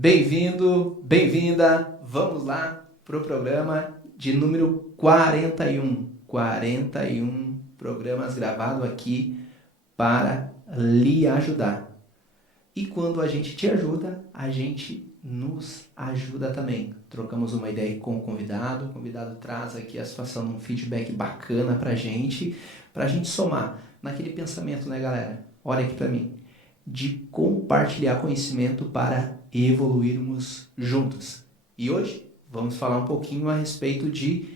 Bem-vindo, bem-vinda, vamos lá pro programa de número 41. 41 programas gravados aqui para lhe ajudar. E quando a gente te ajuda, a gente nos ajuda também. Trocamos uma ideia com o convidado traz aqui a situação, um feedback bacana pra gente somar naquele pensamento, né, galera? Olha aqui pra mim, de compartilhar conhecimento para evoluirmos juntos. E hoje vamos falar um pouquinho a respeito de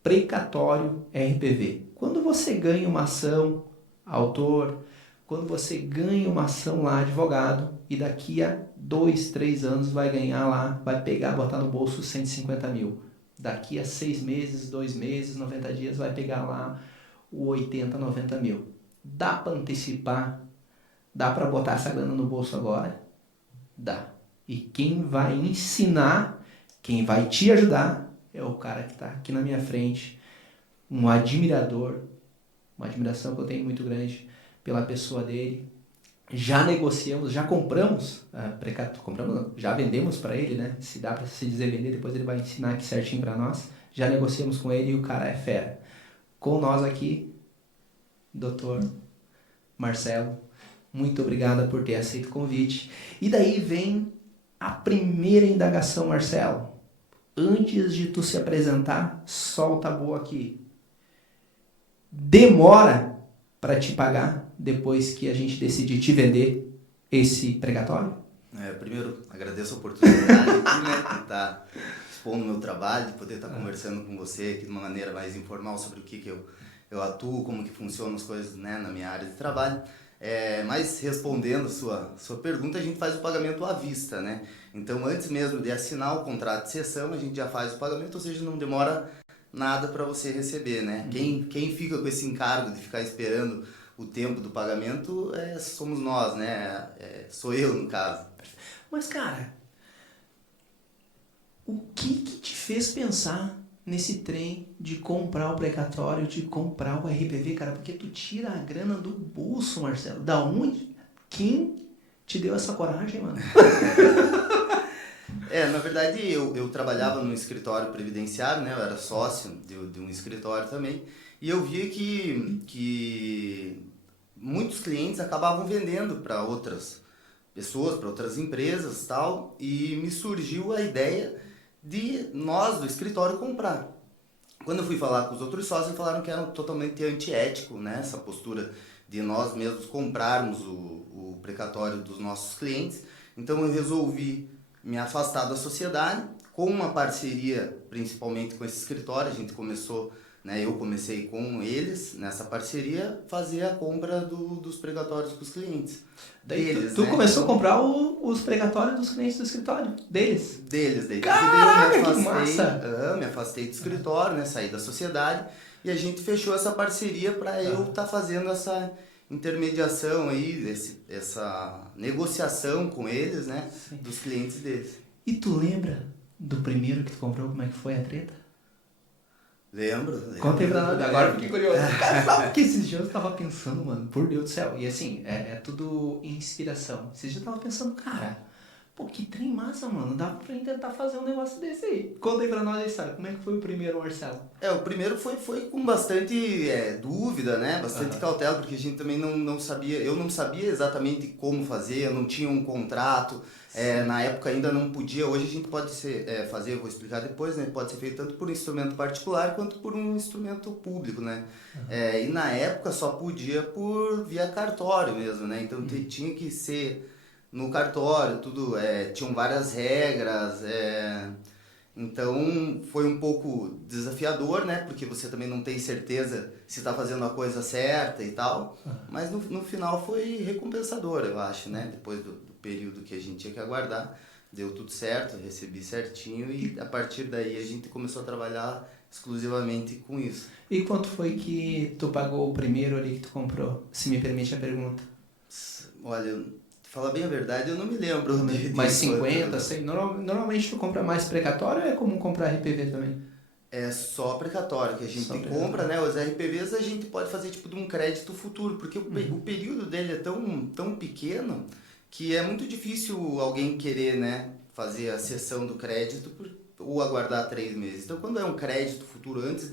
precatório RPV. Quando você ganha uma ação, autor, quando você ganha uma ação lá, advogado, e daqui a 2, 3 anos vai ganhar lá, vai pegar, botar no bolso 150 mil. Daqui a 6 meses, 2 meses, 90 dias, vai pegar lá o 80, 90 mil. Dá para antecipar? Dá para botar essa grana no bolso agora? Dá. E quem vai ensinar, quem vai te ajudar, é o cara que está aqui na minha frente, um admirador, uma admiração que eu tenho muito grande pela pessoa dele. Já negociamos, já compramos, compramos não, já vendemos para ele, né? Se dá para se dizer vender, depois ele vai ensinar aqui certinho para nós. Já negociamos com ele e o cara é fera. Com nós aqui, Dr. Marcelo, muito obrigada por ter aceito o convite. E daí vem a primeira indagação, Marcelo. Antes de tu se apresentar, solta a boa aqui. Demora para te pagar depois que a gente decidir te vender esse precatório? Primeiro, agradeço a oportunidade aqui, né, de estar expondo o meu trabalho, de poder estar conversando com você aqui de uma maneira mais informal sobre o que eu atuo, como que funcionam as coisas, né, na minha área de trabalho. Mas respondendo a sua pergunta, a gente faz o pagamento à vista, né? Então, antes mesmo de assinar o contrato de cessão, a gente já faz o pagamento, ou seja, não demora nada para você receber, né? Quem fica com esse encargo de ficar esperando o tempo do pagamento somos nós, né? Sou eu, no caso. Mas, cara, o que te fez pensar nesse trem de comprar o precatório, de comprar o RPV, cara? Porque tu tira a grana do bolso, Marcelo. Da onde? Quem te deu essa coragem, mano? Na verdade, eu trabalhava num escritório previdenciário, né? Eu era sócio de um escritório também. E eu via que muitos clientes acabavam vendendo para outras pessoas, para outras empresas e tal. E me surgiu a ideia de nós, do escritório, comprar. Quando eu fui falar com os outros sócios, falaram que era totalmente antiético, né? Essa postura de nós mesmos comprarmos o precatório dos nossos clientes. Então eu resolvi me afastar da sociedade, com uma parceria principalmente com esse escritório. A gente começou, né, eu comecei com eles nessa parceria, fazer a compra dos precatórios para os clientes. Daí deles, tu começou a comprar os precatórios dos clientes do escritório? Deles? Deles. Caraca, que massa! Me afastei do escritório, né, saí da sociedade, e a gente fechou essa parceria para eu estar fazendo essa intermediação aí, essa negociação com eles, né, sim, dos clientes deles. E tu lembra do primeiro que tu comprou, como é que foi a treta? Lembro. Conta aí pra nós, agora fiquei curioso. Cara, sabe que esses dias eu tava pensando, mano, por Deus do céu, e assim, é tudo inspiração. Esses dias eu tava pensando, cara, pô, que trem massa, mano, dá pra gente tentar fazer um negócio desse aí. Conta aí pra nós a história, como é que foi o primeiro, Marcelo? O primeiro foi com bastante dúvida, né, bastante cautela, porque a gente também não sabia, eu não sabia exatamente como fazer, eu não tinha um contrato. Na época ainda não podia, hoje a gente pode fazer, eu vou explicar depois, né? Pode ser feito tanto por um instrumento particular quanto por um instrumento público, né? E na época só podia via cartório mesmo, né? Então tinha que ser no cartório, tudo, tinham várias regras, então foi um pouco desafiador, né? Porque você também não tem certeza se está fazendo a coisa certa e tal, mas no final foi recompensador, eu acho, né? Depois do período que a gente tinha que aguardar, deu tudo certo, recebi certinho e a partir daí a gente começou a trabalhar exclusivamente com isso. E quanto foi que tu pagou o primeiro ali que tu comprou, se me permite a pergunta? Olha, falar bem a verdade, eu não me lembro. Mais 50, 100? Normalmente tu compra mais precatório ou é comum comprar RPV também? É só precatório que a gente compra, né? Os RPVs a gente pode fazer tipo de um crédito futuro, porque o período dele é tão pequeno que é muito difícil alguém querer, né, fazer a cessão do crédito ou aguardar 3 meses. Então, quando é um crédito futuro, antes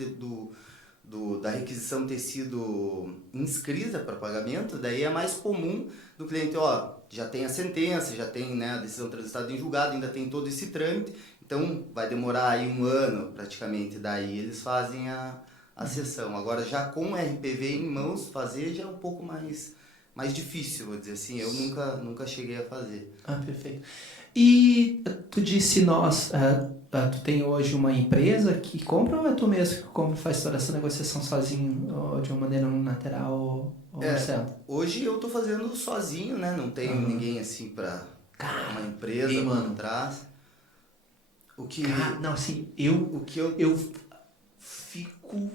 da requisição ter sido inscrita para pagamento, daí é mais comum do cliente, já tem a sentença, já tem, né, a decisão transitada em julgado, ainda tem todo esse trâmite, então vai demorar aí 1 ano praticamente, daí eles fazem a cessão. Agora, já com o RPV em mãos, fazer já é um pouco mais difícil, vou dizer assim, eu nunca cheguei a fazer. Perfeito. E tu disse tu tem hoje uma empresa que compra ou é tu mesmo que compra e faz toda essa negociação sozinho, ou de uma maneira unilateral, ou Marcelo? Hoje eu tô fazendo sozinho, né? Não tenho ninguém assim uma empresa por trás. Não, assim, eu fico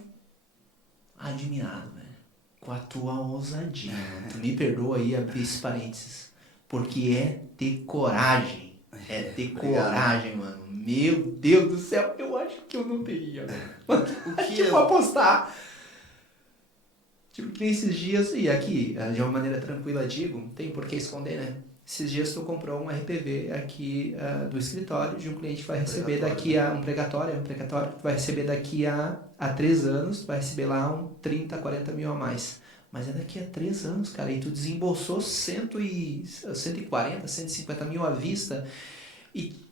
admirado, velho, com a tua ousadia. Tu me perdoa aí abrir esse parênteses, porque é ter coragem. É ter coragem, mano. Meu Deus do céu, eu acho que eu não teria, velho. Tipo, apostar. Tipo, que nesses dias, e aqui, de uma maneira tranquila, digo, não tem por que esconder, né? Esses dias tu comprou um RPV aqui do escritório de um cliente que vai receber daqui a um precatório que vai receber daqui a 3 anos, vai receber lá 30, 40 mil a mais. Mas é daqui a 3 anos, cara, e tu desembolsou 140, 150 mil à vista, e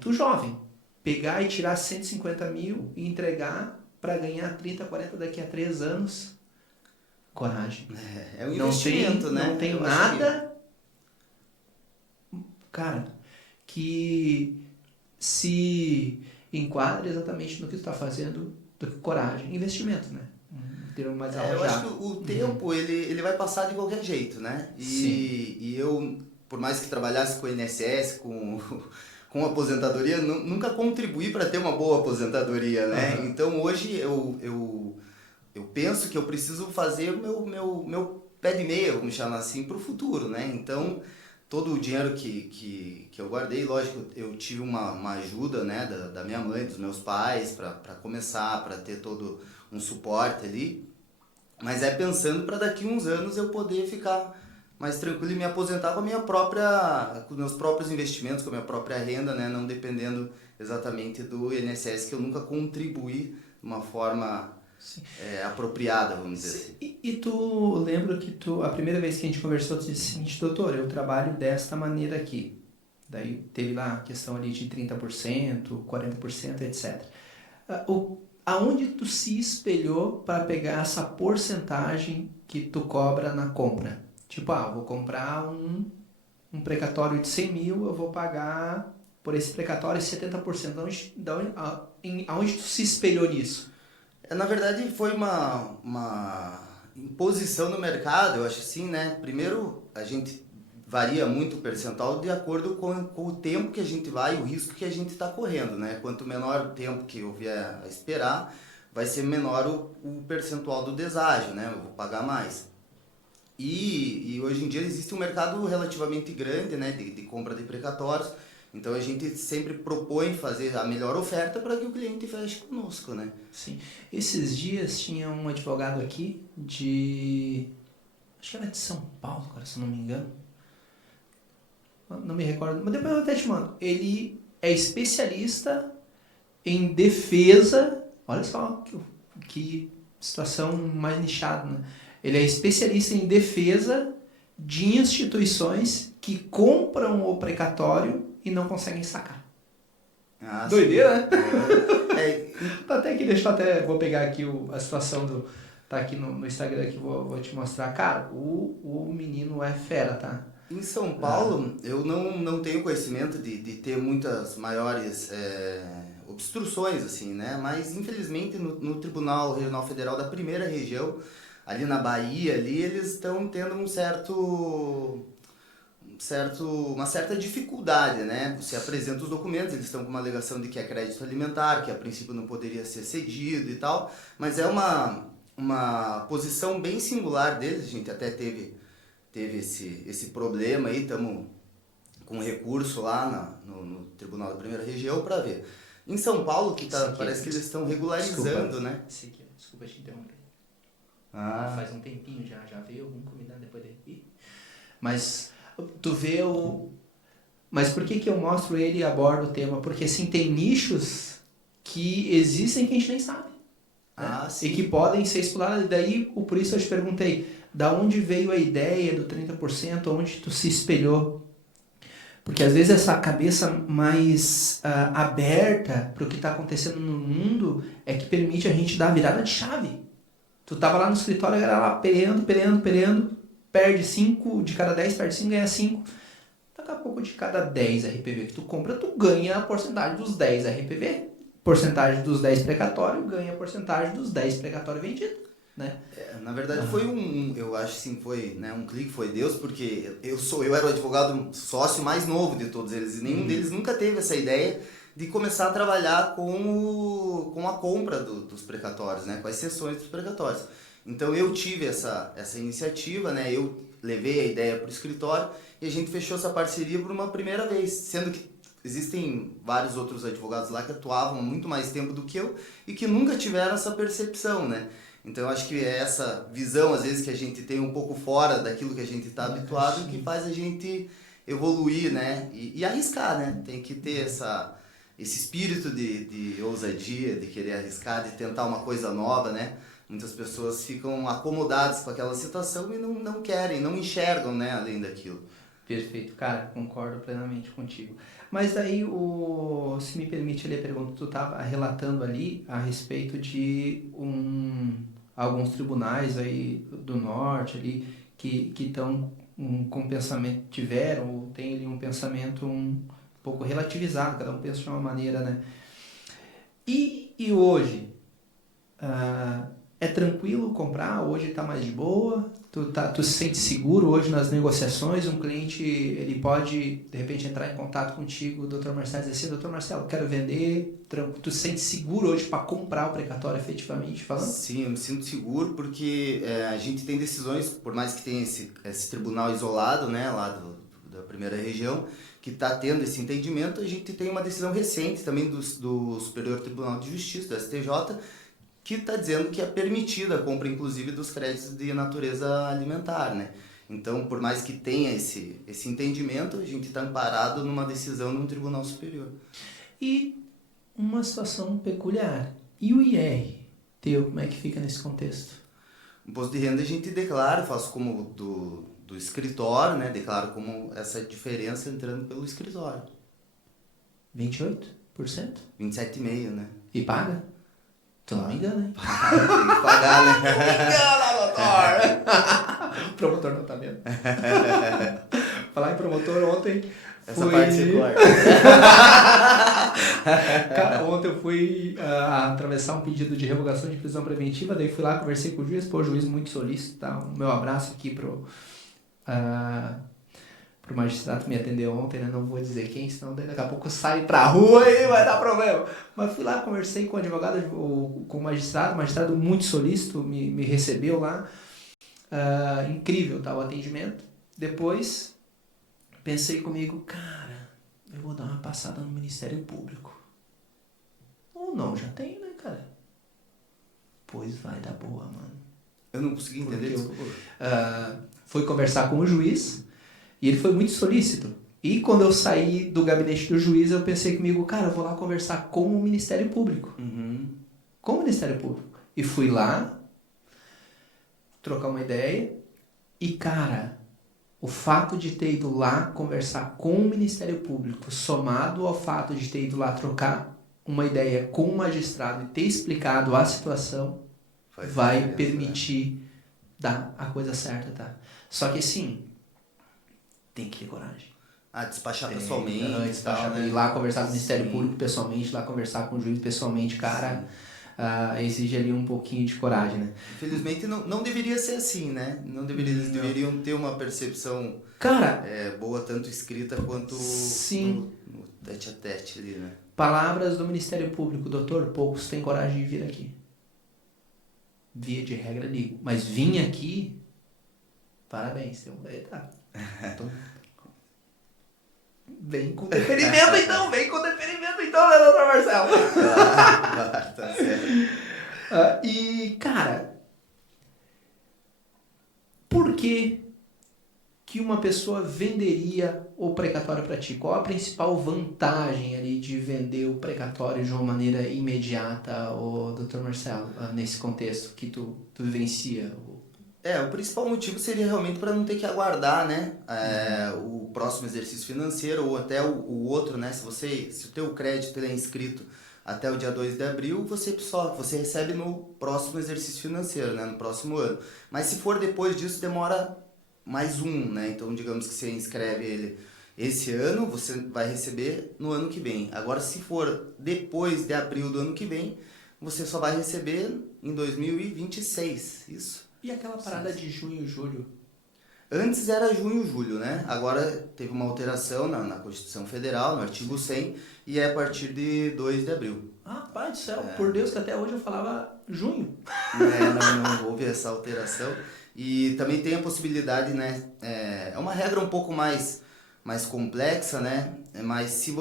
tu jovem, pegar e tirar 150 mil e entregar para ganhar 30, 40 daqui a 3 anos, coragem. É um investimento, né? Não tem nada, cara, que se enquadre exatamente no que tu está fazendo do que coragem. Investimento, né? Um termo mais arrojado. Eu acho que o tempo, ele vai passar de qualquer jeito, né? E eu, por mais que trabalhasse com o INSS, com aposentadoria, nunca contribuí para ter uma boa aposentadoria, né? Então, hoje, eu penso que eu preciso fazer o meu pé de meia, vamos chamar assim, para o futuro, né? Então, todo o dinheiro que eu guardei, lógico, eu tive uma ajuda, né, da minha mãe, dos meus pais, para começar, para ter todo um suporte ali, mas é pensando para daqui uns anos eu poder ficar mais tranquilo e me aposentar com com os meus próprios investimentos, com a minha própria renda, né, não dependendo exatamente do INSS, que eu nunca contribuí de uma forma apropriada, vamos dizer assim. E tu lembra que a primeira vez que a gente conversou, tu disse o seguinte: doutor, eu trabalho desta maneira aqui. Daí teve lá a questão ali de 30%, 40%, etc. Aonde tu se espelhou para pegar essa porcentagem que tu cobra na compra? Tipo, vou comprar um precatório de 100 mil, eu vou pagar por esse precatório 70%. Aonde tu se espelhou nisso? Na verdade, foi uma imposição no mercado, eu acho assim, né? Primeiro, a gente varia muito o percentual de acordo com o tempo que a gente vai, o risco que a gente está correndo, né? Quanto menor o tempo que eu vier a esperar, vai ser menor o percentual do deságio, né? Eu vou pagar mais. E hoje em dia existe um mercado relativamente grande, né, de compra de precatórios, então a gente sempre propõe fazer a melhor oferta para que o cliente feche conosco, né? Sim. Esses dias tinha um advogado aqui acho que era de São Paulo, cara, se eu não me engano. Não me recordo, mas depois eu até te mando. Ele é especialista em defesa. Olha só que situação mais nichada, né? Ele é especialista em defesa de instituições que compram o precatório e não conseguem sacar. Doideira, né? Até aqui, vou pegar aqui a situação tá aqui no Instagram aqui, vou te mostrar. Cara, o menino é fera, tá? Em São Paulo, eu não tenho conhecimento de ter muitas maiores obstruções, assim, né? Mas, infelizmente, no Tribunal Regional Federal da Primeira Região, ali na Bahia, eles estão tendo uma certa dificuldade, né? Você apresenta os documentos, eles estão com uma alegação de que é crédito alimentar, que a princípio não poderia ser cedido e tal, mas é uma posição bem singular deles. A gente até teve esse problema aí, estamos com recurso lá no Tribunal da Primeira Região para ver. Em São Paulo, parece que eles estão regularizando, né? Desculpa te interromper. Ah. Faz um tempinho já veio algum convidado depois dele. Mas tu vê Mas por que eu mostro ele e abordo o tema? Porque, assim, tem nichos que existem que a gente nem sabe. Né? Sim. E que podem ser explorados. E daí, por isso eu te perguntei, da onde veio a ideia do 30%, onde tu se espelhou? Porque às vezes essa cabeça mais aberta para o que está acontecendo no mundo é que permite a gente dar a virada de chave. Tu tava lá no escritório, a galera lá peleando, perde 5, de cada 10 perde 5, ganha 5. Daqui a pouco de cada 10 RPV que tu compra, tu ganha a porcentagem dos 10 RPV. Porcentagem dos 10 precatório, ganha a porcentagem dos 10 precatório vendido. Né? Na verdade foi eu acho assim, foi, né, um clique, foi Deus, porque eu era o advogado sócio mais novo de todos eles, e nenhum deles nunca teve essa ideia de começar a trabalhar com a compra dos precatórios, né, com as sessões dos precatórios. Então eu tive essa iniciativa, né, eu levei a ideia para o escritório e a gente fechou essa parceria por uma primeira vez, sendo que existem vários outros advogados lá que atuavam há muito mais tempo do que eu e que nunca tiveram essa percepção, né. Então, eu acho que é essa visão, às vezes, que a gente tem um pouco fora daquilo que a gente está habituado, que faz a gente evoluir, né? E arriscar, né? Tem que ter esse espírito de ousadia, de querer arriscar, de tentar uma coisa nova, né? Muitas pessoas ficam acomodadas com aquela situação e não querem, não enxergam, né, além daquilo. Perfeito, cara, concordo plenamente contigo. Mas daí, se me permite ali a pergunta, tu estava relatando ali a respeito de alguns tribunais aí do norte ali que estão com pensamento, tiveram ou tem ali um pensamento um pouco relativizado, cada um pensa de uma maneira, né? E hoje, é tranquilo comprar? Hoje está mais de boa? Tu se sente seguro hoje nas negociações? Um cliente ele pode, de repente, entrar em contato contigo, Dr. Marcelo, e dizer assim, Dr. Marcelo, quero vender. Tu se sente seguro hoje para comprar o precatório efetivamente falando? Sim, eu me sinto seguro porque a gente tem decisões, por mais que tenha esse tribunal isolado, né, lá da primeira região, que está tendo esse entendimento, a gente tem uma decisão recente também do Superior Tribunal de Justiça, do STJ, que está dizendo que é permitida a compra, inclusive, dos créditos de natureza alimentar, né? Então, por mais que tenha esse entendimento, a gente está amparado numa decisão de um tribunal superior. E uma situação peculiar. E o IR teu, como é que fica nesse contexto? O imposto de renda a gente declara, faço como do escritório, né? Declaro como essa diferença entrando pelo escritório. 28%? 27,5%, né? E paga? Tu não me engana, hein? Tem que pagar, né? Me engana, doutor! Promotor não tá vendo. Falar em promotor, ontem Essa parte você corta. Cara, ontem eu fui atravessar um pedido de revogação de prisão preventiva, daí fui lá, conversei com o juiz, o juiz muito solícito, tá? O meu abraço aqui pro magistrado que me atendeu ontem, né? Não vou dizer quem, senão daqui a pouco eu saio pra rua e vai dar problema. Mas fui lá, conversei com o advogado, com o magistrado muito solícito, me recebeu lá. Incrível, tá? O atendimento. Depois, pensei comigo, cara, eu vou dar uma passada no Ministério Público. Ou não, já tem, né, cara? Pois vai dar boa, mano. Eu não consegui entender, Fui conversar com o juiz e ele foi muito solícito. E quando eu saí do gabinete do juiz, eu pensei comigo, cara, eu vou lá conversar com o Ministério Público. Com o Ministério Público. E fui lá, trocar uma ideia. E, cara, o fato de ter ido lá conversar com o Ministério Público, somado ao fato de ter ido lá trocar uma ideia com o magistrado e ter explicado a situação, vai permitir dar a coisa certa, tá? Só que, assim, tem que ter coragem. Despachar pessoalmente. Ir lá conversar com o Ministério Público pessoalmente, lá conversar com o juiz pessoalmente, cara, exige ali um pouquinho de coragem, né? Infelizmente não deveria ser assim, né? Eles deveriam ter uma percepção, cara, boa, tanto escrita quanto sim, no tete-a-tete ali, né? Palavras do Ministério Público, doutor, poucos têm coragem de vir aqui. Via de regra ligo. Mas vim aqui, parabéns. Vem com deferimento então, né, doutor Marcelo? Tá certo. E, cara, por que que uma pessoa venderia o precatório para ti? Qual a principal vantagem ali de vender o precatório de uma maneira imediata, o Dr. Marcelo, nesse contexto que tu vivencia? O principal motivo seria realmente para não ter que aguardar, né, o próximo exercício financeiro ou até o outro, né, se o teu crédito ele é inscrito até o dia 2 de abril, você recebe no próximo exercício financeiro, né, no próximo ano. Mas se for depois disso, demora mais né, então digamos que você inscreve ele esse ano, você vai receber no ano que vem. Agora, se for depois de abril do ano que vem, você só vai receber em 2026, isso. E aquela parada de junho e julho? Antes era junho e julho, né? Agora teve uma alteração na Constituição Federal, no artigo 100, e é a partir de 2 de abril. Ah, pai do céu, por Deus que até hoje eu falava junho. Não houve essa alteração. E também tem a possibilidade, né? É uma regra um pouco mais complexa, né? Mas se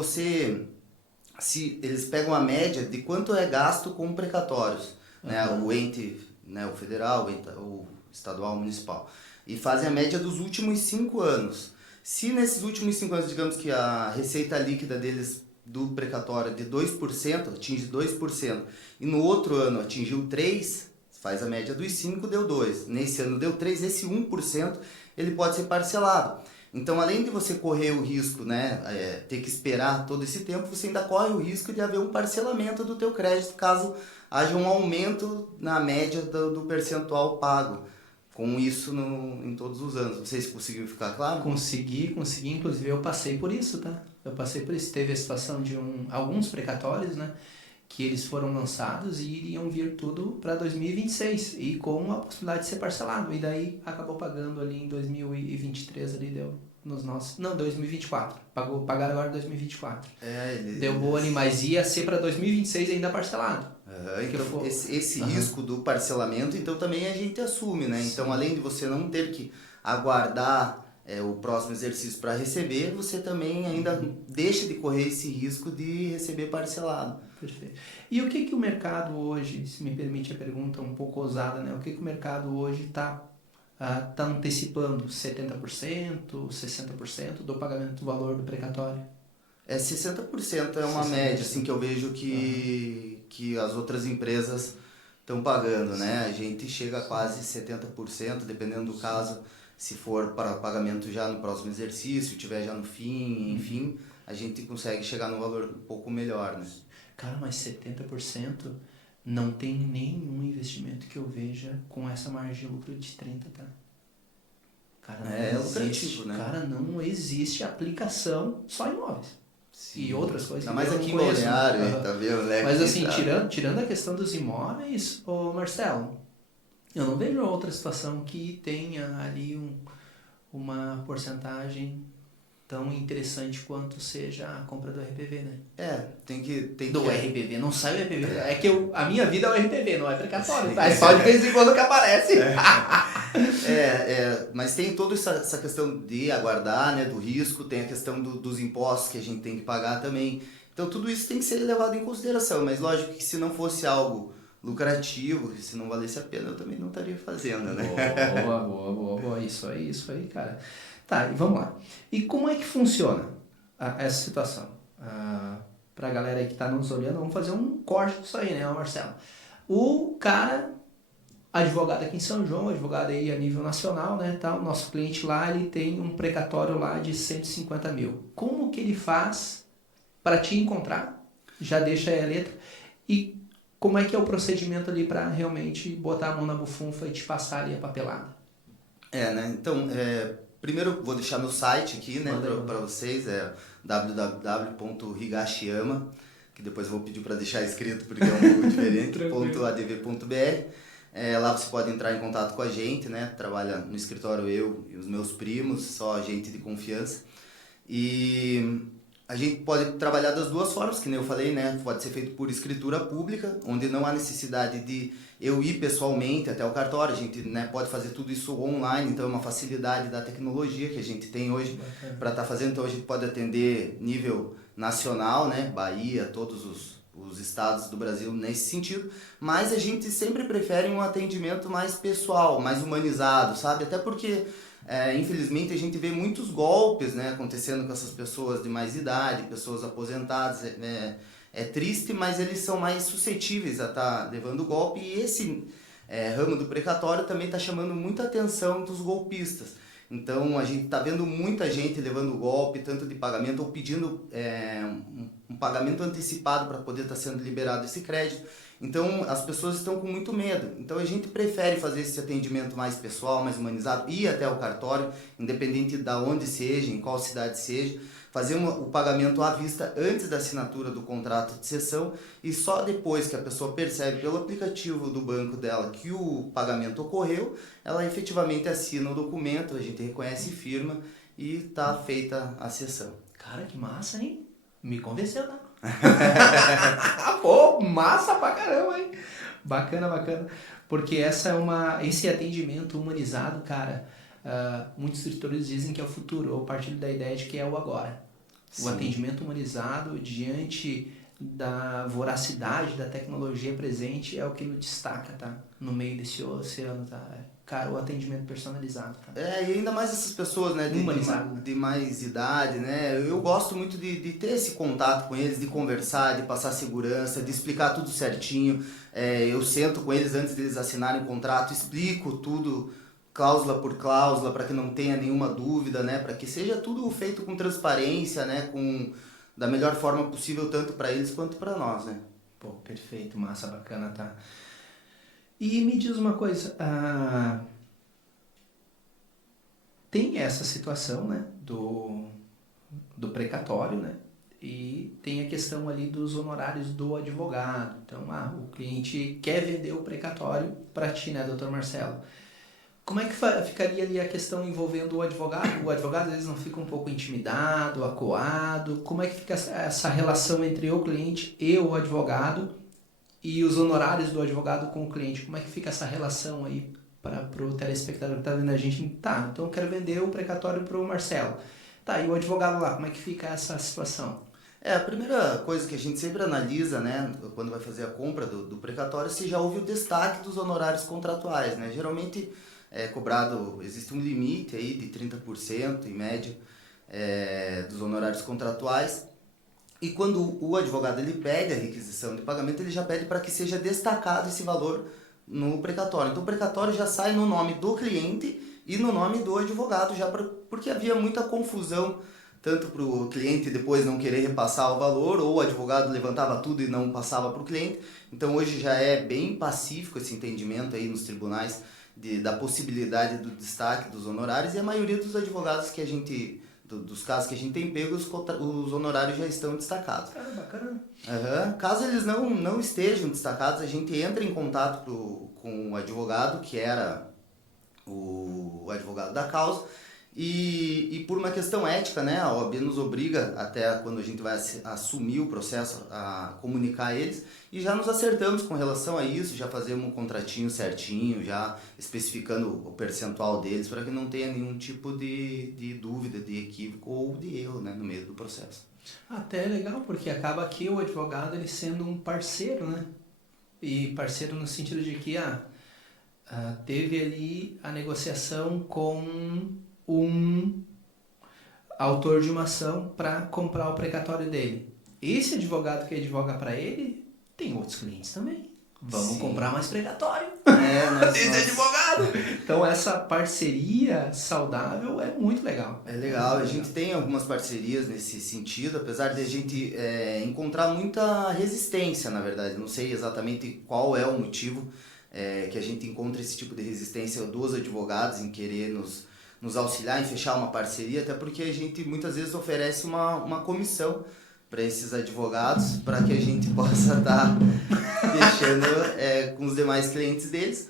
eles pegam a média de quanto é gasto com precatórios, né? O ente, né? O federal, o estadual, o municipal, e fazem a média dos últimos 5 anos. Se nesses últimos 5 anos, digamos que a receita líquida deles do precatório de 2%, atinge 2%, e no outro ano atingiu 3%, faz a média dos 5, deu 2%. Nesse ano deu 3%, esse 1% ele pode ser parcelado. Então, além de você correr o risco, né, ter que esperar todo esse tempo, você ainda corre o risco de haver um parcelamento do teu crédito, caso haja um aumento na média do percentual pago. Com isso em todos os anos. Não sei se conseguiu ficar claro? Consegui. Inclusive, eu passei por isso, tá? Teve a situação de alguns precatórios, né? Que eles foram lançados e iriam vir tudo para 2026. E com a possibilidade de ser parcelado. E daí, acabou pagando ali em 2023, ali deu nos nossos... Não, 2024. Pagaram agora em 2024. Deu boa ali, mas ia ser para 2026 ainda parcelado. Então, esse risco do parcelamento, então também a gente assume, né? Sim. Então, além de você não ter que aguardar o próximo exercício para receber, você também ainda deixa de correr esse risco de receber parcelado. Perfeito. E o que o mercado hoje, se me permite a pergunta um pouco ousada, né? O que o mercado hoje está antecipando? 70%, 60% do pagamento do valor do precatório? 60% é uma 60%. Média, assim, que eu vejo que as outras empresas estão pagando, né? A gente chega a quase 70%, dependendo do caso, se for para pagamento já no próximo exercício, tiver já no fim, enfim, a gente consegue chegar num valor um pouco melhor, né? Cara, mas 70% não tem nenhum investimento que eu veja com essa margem de lucro de 30%, tá? Cara, não existe, né? Cara, não existe aplicação só em imóveis. Sim. E outras coisas. Ainda mais aqui em Balneário, tá vendo, né? Mas assim, tirando a questão dos imóveis, ô Marcelo, eu não vejo outra situação que tenha ali uma porcentagem tão interessante quanto seja a compra do RPV, né? Tem que... RPV, não sai o RPV. É que a minha vida é o RPV, não é precatório. Tá? É só de vez em quando que aparece. Mas tem toda essa questão de aguardar, né, do risco, tem a questão dos impostos que a gente tem que pagar também. Então tudo isso tem que ser levado em consideração, mas lógico que se não fosse algo lucrativo, se não valesse a pena, eu também não estaria fazendo, né? Boa. Isso aí, cara. Tá, e vamos lá. E como é que funciona essa situação? Pra galera aí que tá nos olhando, vamos fazer um corte disso aí, né, Marcelo? O cara... advogado aqui em São João, advogado aí a nível nacional, né, tá? O nosso cliente lá, ele tem um precatório lá de 150 mil. Como que ele faz para te encontrar? Já deixa aí a letra. E como é que é o procedimento ali para realmente botar a mão na bufunfa e te passar ali a papelada? Né? Então, primeiro vou deixar meu site aqui, né, para vocês, www.higashiyama, que depois eu vou pedir para deixar escrito porque é um pouco diferente, .adv.br. Lá você pode entrar em contato com a gente, né? Trabalha no escritório eu e os meus primos, só gente de confiança. E a gente pode trabalhar das duas formas, que nem eu falei, né? Pode ser feito por escritura pública, onde não há necessidade de eu ir pessoalmente até o cartório. A gente, né, pode fazer tudo isso online, então é uma facilidade da tecnologia que a gente tem hoje para estar fazendo. Então a gente pode atender nível nacional, né? Bahia, todos os estados do Brasil nesse sentido, mas a gente sempre prefere um atendimento mais pessoal, mais humanizado, sabe? Até porque Infelizmente a gente vê muitos golpes, né, acontecendo com essas pessoas de mais idade, pessoas aposentadas. É triste, mas eles são mais suscetíveis a estar levando golpe, e esse ramo do precatório também está chamando muita atenção dos golpistas. Então a gente está vendo muita gente levando golpe, tanto de pagamento ou pedindo um pagamento antecipado para poder estar sendo liberado esse crédito. Então as pessoas estão com muito medo. Então a gente prefere fazer esse atendimento mais pessoal, mais humanizado, ir até o cartório, independente de onde seja, em qual cidade seja, fazer o pagamento à vista antes da assinatura do contrato de cessão, e só depois que a pessoa percebe pelo aplicativo do banco dela que o pagamento ocorreu, ela efetivamente assina o documento, a gente reconhece e firma, e está feita a cessão. Cara, que massa, hein? Me convenceu, tá? Pô, massa pra caramba, hein? Bacana, bacana. Porque esse atendimento humanizado, cara, muitos escritores dizem que é o futuro. Eu partilho da ideia de que é o agora. Sim. O atendimento humanizado diante da voracidade da tecnologia presente é o que nos destaca, tá? No meio desse oceano, tá? Cara, o atendimento personalizado, tá? E ainda mais essas pessoas, né, de mais idade, né? Eu gosto muito de ter esse contato com eles, de conversar, de passar segurança, de explicar tudo certinho. Eu sento com eles antes deles assinarem o contrato, explico tudo, cláusula por cláusula, para que não tenha nenhuma dúvida, né? Para que seja tudo feito com transparência, né? Da melhor forma possível, tanto para eles quanto para nós, né? Pô, perfeito, massa, bacana, tá? E me diz uma coisa, tem essa situação, né, do precatório, né, e tem a questão ali dos honorários do advogado. Então, o cliente quer vender o precatório para ti, né, doutor Marcelo? Como é que ficaria ali a questão envolvendo o advogado? O advogado às vezes não fica um pouco intimidado, acuado? Como é que fica essa relação entre o cliente e o advogado e os honorários do advogado com o cliente? Como é que fica essa relação aí para o telespectador que está vendo a gente? Tá, então eu quero vender o precatório para o Marcelo. Tá, e o advogado lá, como é que fica essa situação? A primeira coisa que a gente sempre analisa, né, quando vai fazer a compra do precatório, se já houve o destaque dos honorários contratuais, né? Geralmente é cobrado, existe um limite aí de 30% em média dos honorários contratuais. E quando o advogado ele pede a requisição de pagamento, ele já pede para que seja destacado esse valor no precatório. Então o precatório já sai no nome do cliente e no nome do advogado, porque havia muita confusão, tanto para o cliente depois não querer repassar o valor, ou o advogado levantava tudo e não passava para o cliente. Então hoje já é bem pacífico esse entendimento aí nos tribunais da possibilidade do destaque dos honorários, e a maioria dos advogados que a gente... dos casos que a gente tem pego, os honorários já estão destacados. Cara, bacana. Caso eles não estejam destacados, a gente entra em contato com o advogado, que era o advogado da causa, e por uma questão ética, né, a OAB nos obriga, até quando a gente vai assumir o processo, a comunicar eles, e já nos acertamos com relação a isso, já fazemos um contratinho certinho, já especificando o percentual deles, para que não tenha nenhum tipo de dúvida, de equívoco ou de erro, né, no meio do processo. Até é legal, porque acaba aqui o advogado ele sendo um parceiro, né? E parceiro no sentido de que teve ali a negociação com um autor de uma ação para comprar o precatório dele. Esse advogado que advoga para ele tem outros clientes também. Vamos Sim. comprar mais precatório. Esse advogado. Então essa parceria saudável é muito legal. É legal. A gente tem algumas parcerias nesse sentido, apesar de a gente encontrar muita resistência, na verdade. Não sei exatamente qual é o motivo que a gente encontra esse tipo de resistência dos advogados em querer nos auxiliar em fechar uma parceria, até porque a gente muitas vezes oferece uma comissão para esses advogados, para que a gente possa estar fechando com os demais clientes deles.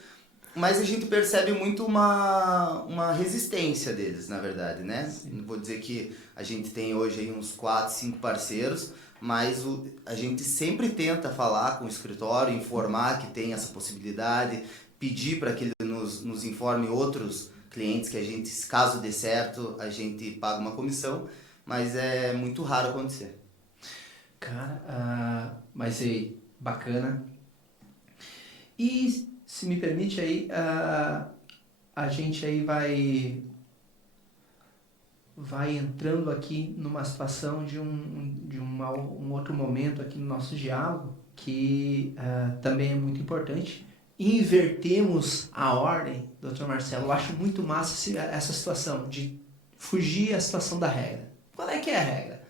Mas a gente percebe muito uma resistência deles, na verdade, né? Sim. Vou dizer que a gente tem hoje aí uns 4, 5 parceiros, mas a gente sempre tenta falar com o escritório, informar que tem essa possibilidade, pedir para que ele nos informe outros clientes que a gente, caso dê certo, a gente paga uma comissão, mas é muito raro acontecer. Cara, mas aí, bacana. E se me permite aí, a gente aí vai vai entrando aqui numa situação de um outro momento aqui no nosso diálogo, que também é muito importante. Invertemos a ordem, Dr. Marcelo. Eu acho muito massa essa situação de fugir à situação da regra. Qual é que é a regra?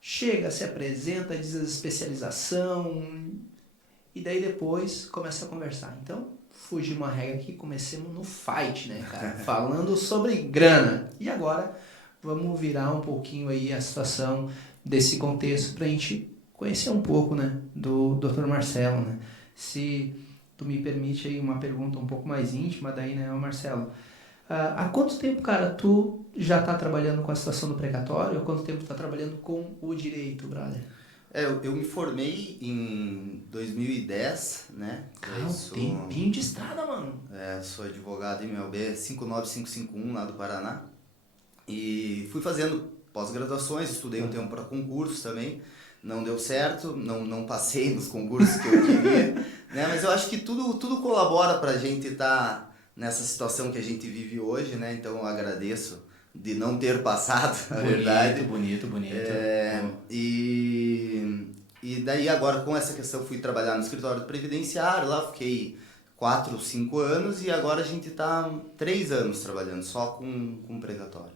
Chega, se apresenta, diz a especialização e daí depois começa a conversar. Então, fugir uma regra aqui, comecemos no fight, né, cara? Falando sobre grana. E agora, vamos virar um pouquinho aí a situação desse contexto pra gente conhecer um pouco, né, do Dr. Marcelo, né? Se tu me permite aí uma pergunta um pouco mais íntima daí, né, Marcelo? Há quanto tempo, cara, tu já tá trabalhando com a situação do precatório? Há quanto tempo tu tá trabalhando com o direito, brother? Eu me formei em 2010, né? Cara, um tempinho de estrada, mano. Sou advogado MLB 59551 lá do Paraná. E fui fazendo pós-graduações, estudei um tempo para concursos também. Não deu certo, não passei nos concursos que eu queria, né? Mas eu acho que tudo colabora para a gente estar nessa situação que a gente vive hoje, né? Então eu agradeço de não ter passado, na verdade. Bonito. E daí agora com essa questão fui trabalhar no escritório previdenciário, lá fiquei 4, 5 anos e agora a gente está 3 anos trabalhando só com precatório.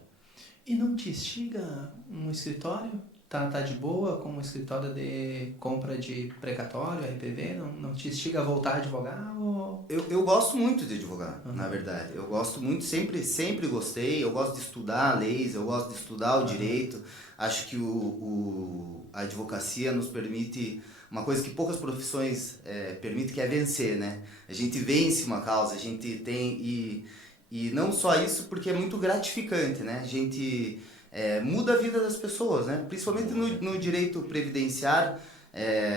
E não te instiga um escritório? Tá de boa com um escritório de compra de precatório, RPV? Não te instiga a voltar a advogar? Ou... Eu gosto muito de advogar, na verdade. Eu gosto muito, sempre gostei. Eu gosto de estudar leis, eu gosto de estudar o direito. Acho que a advocacia nos permite uma coisa que poucas profissões permitem, que é vencer, né? A gente vence uma causa, a gente tem... E não só isso, porque é muito gratificante, né? A gente... muda a vida das pessoas, né? Principalmente no direito previdenciário.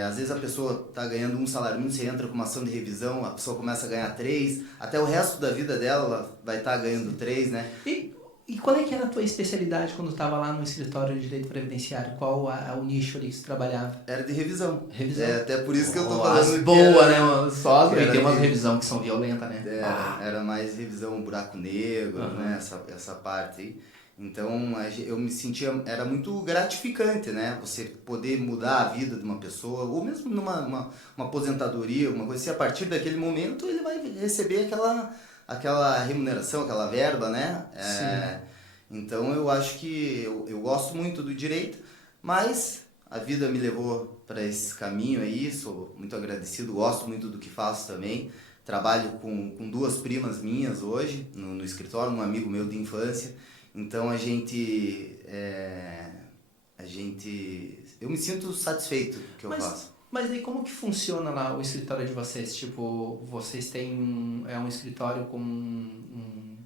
Às vezes a pessoa está ganhando um salário mínimo, você entra com uma ação de revisão, a pessoa começa a ganhar 3, até o resto da vida dela ela vai estar ganhando 3, né? E qual é que era a tua especialidade quando estava lá no escritório de direito previdenciário? Qual o nicho ali que você trabalhava? Era de revisão. Revisão? Até por isso que eu tô falando. As boas, né? Só as tem umas revisão que são violentas, né? Era mais revisão buraco negro, né? Essa parte aí. Então eu me sentia, era muito gratificante, né? Você poder mudar a vida de uma pessoa, ou mesmo numa uma aposentadoria, uma coisa assim, a partir daquele momento ele vai receber aquela remuneração, aquela verba, né? Então eu acho que eu gosto muito do direito, mas a vida me levou para esse caminho aí, sou muito agradecido, gosto muito do que faço também. Trabalho com 2 primas minhas hoje no escritório, um amigo meu de infância. Então eu me sinto satisfeito com o que eu faço. Mas aí como que funciona lá o escritório de vocês? Tipo, vocês têm um escritório com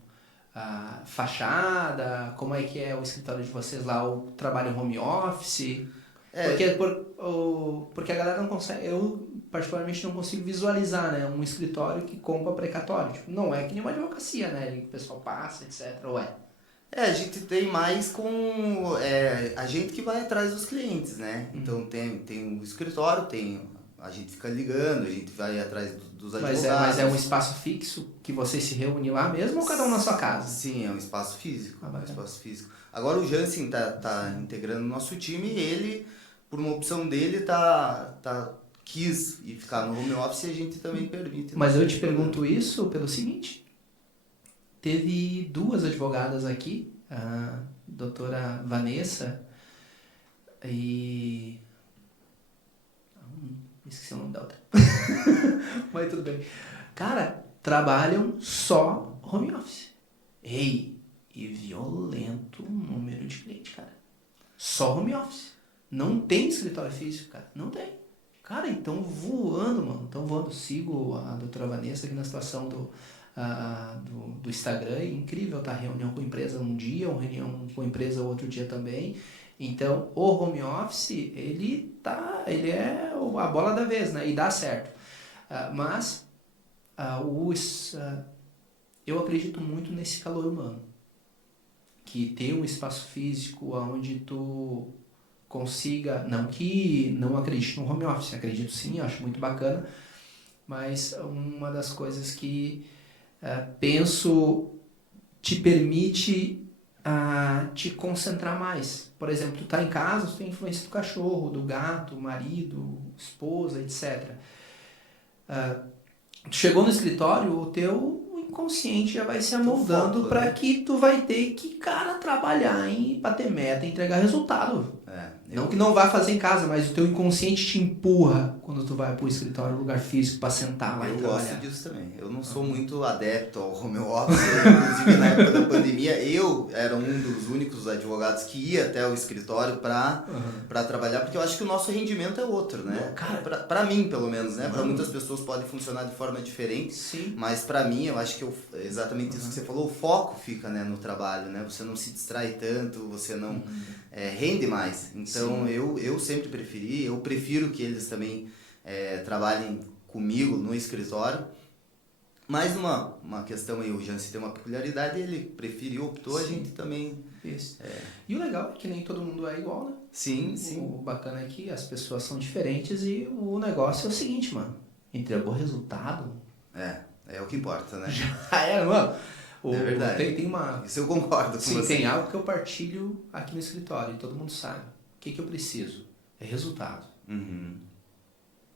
fachada? Como é que é o escritório de vocês lá? O trabalho home office? Porque a galera não consegue, eu particularmente não consigo visualizar, né, um escritório que compra precatório. Tipo, não é que nem uma advocacia, né? O pessoal passa, etc. Ou é? A gente tem mais com a gente que vai atrás dos clientes, né? Então tem o escritório, a gente fica ligando, a gente vai atrás dos advogados. Mas é um espaço fixo que vocês se reúnem lá mesmo ou cada um na sua casa? Sim, é um espaço físico. Agora o Jansen tá integrando o nosso time e ele, por uma opção dele, quis ir ficar no home office e a gente também permite. Mas eu te pergunto isso pelo seguinte. Teve 2 advogadas aqui, a doutora Vanessa e... esqueci o nome da outra. Mas tudo bem. Cara, trabalham só home office. E violento o número de cliente, cara. Só home office. Não tem escritório físico, cara. Não tem. Cara, então voando, mano. Então voando. Sigo a doutora Vanessa aqui na situação do Instagram, é incrível, tá? Reunião com empresa um dia, uma reunião com empresa outro dia também. Então, o home office, ele é a bola da vez, né? E dá certo. Mas eu acredito muito nesse calor humano. Que ter um espaço físico onde tu consiga, não acredito no home office, acredito sim, acho muito bacana, mas uma das coisas que penso te permite a te concentrar mais. Por exemplo, tu tá em casa, tu tem influência do cachorro, do gato, marido, esposa, etc. Tu chegou no escritório, o teu inconsciente já vai se amoldando para que tu vai ter que, cara, trabalhar em bater meta, entregar resultado. Não que não vá fazer em casa, mas o teu inconsciente te empurra quando tu vai pro escritório, lugar físico, para sentar lá e trabalhar. Eu gosto disso também. Eu não sou muito adepto ao home office. Inclusive, na época da pandemia, eu era um dos únicos advogados que ia até o escritório para trabalhar, porque eu acho que o nosso rendimento é outro, né? Cara, para mim, pelo menos, né? Para muitas pessoas pode funcionar de forma diferente, sim. Mas para mim, eu acho que exatamente isso que você falou, o foco fica, né, no trabalho, né? Você não se distrai tanto, você não rende mais. Então, eu sempre eu prefiro que eles também trabalhem comigo no escritório. Mais uma questão aí, o Jansi tem uma peculiaridade, ele preferiu, optou, a gente também... Isso. E o legal é que nem todo mundo é igual, né? Sim, sim. O bacana é que as pessoas são diferentes e o negócio é o seguinte, mano. Entregou resultado... É o que importa, né? Já era, mano. É verdade. Tem uma... Isso eu concordo com você. Sim, tem algo que eu partilho aqui no escritório e todo mundo sabe. O que eu preciso? É resultado.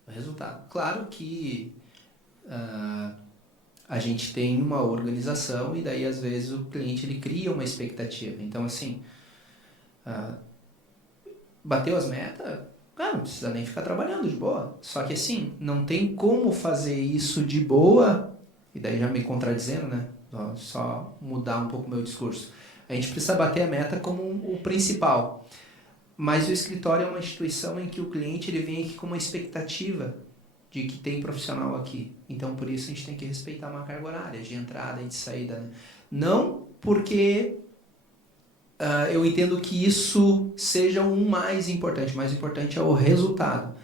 Resultado. Claro que a gente tem uma organização e daí às vezes o cliente ele cria uma expectativa. Então assim, bateu as metas, cara, não precisa nem ficar trabalhando de boa. Só que assim, não tem como fazer isso de boa, e daí já me contradizendo, né? Só mudar um pouco o meu discurso. A gente precisa bater a meta como o principal. Mas o escritório é uma instituição em que o cliente ele vem aqui com uma expectativa de que tem profissional aqui. Então, por isso, a gente tem que respeitar uma carga horária de entrada e de saída. Né? Não porque eu entendo que isso seja o mais importante. O mais importante é o resultado.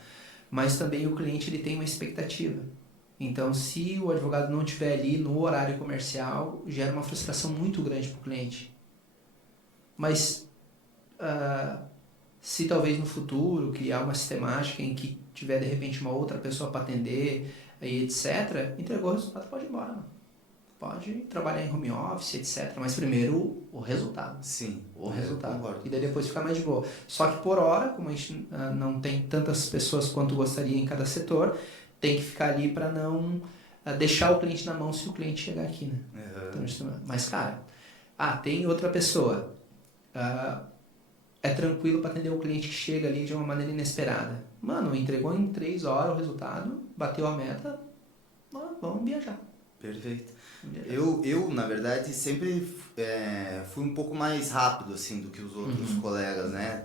Mas também o cliente ele tem uma expectativa. Então, se o advogado não estiver ali no horário comercial, gera uma frustração muito grande para o cliente. Mas... se talvez no futuro criar uma sistemática em que tiver de repente uma outra pessoa para atender e etc, entregou o resultado, pode ir embora, mano. Pode trabalhar em home office, etc. Mas primeiro o resultado. Sim. O resultado. Concordo. E daí depois ficar mais de boa. Só que por hora, como a gente não tem tantas pessoas quanto gostaria em cada setor, tem que ficar ali para não deixar o cliente na mão se o cliente chegar aqui, né? Então, mas cara, tem outra pessoa. É tranquilo para atender o cliente que chega ali de uma maneira inesperada. Mano, entregou em 3 horas o resultado, bateu a meta, vamos viajar. Perfeito. Eu na verdade, sempre fui um pouco mais rápido assim do que os outros colegas, né?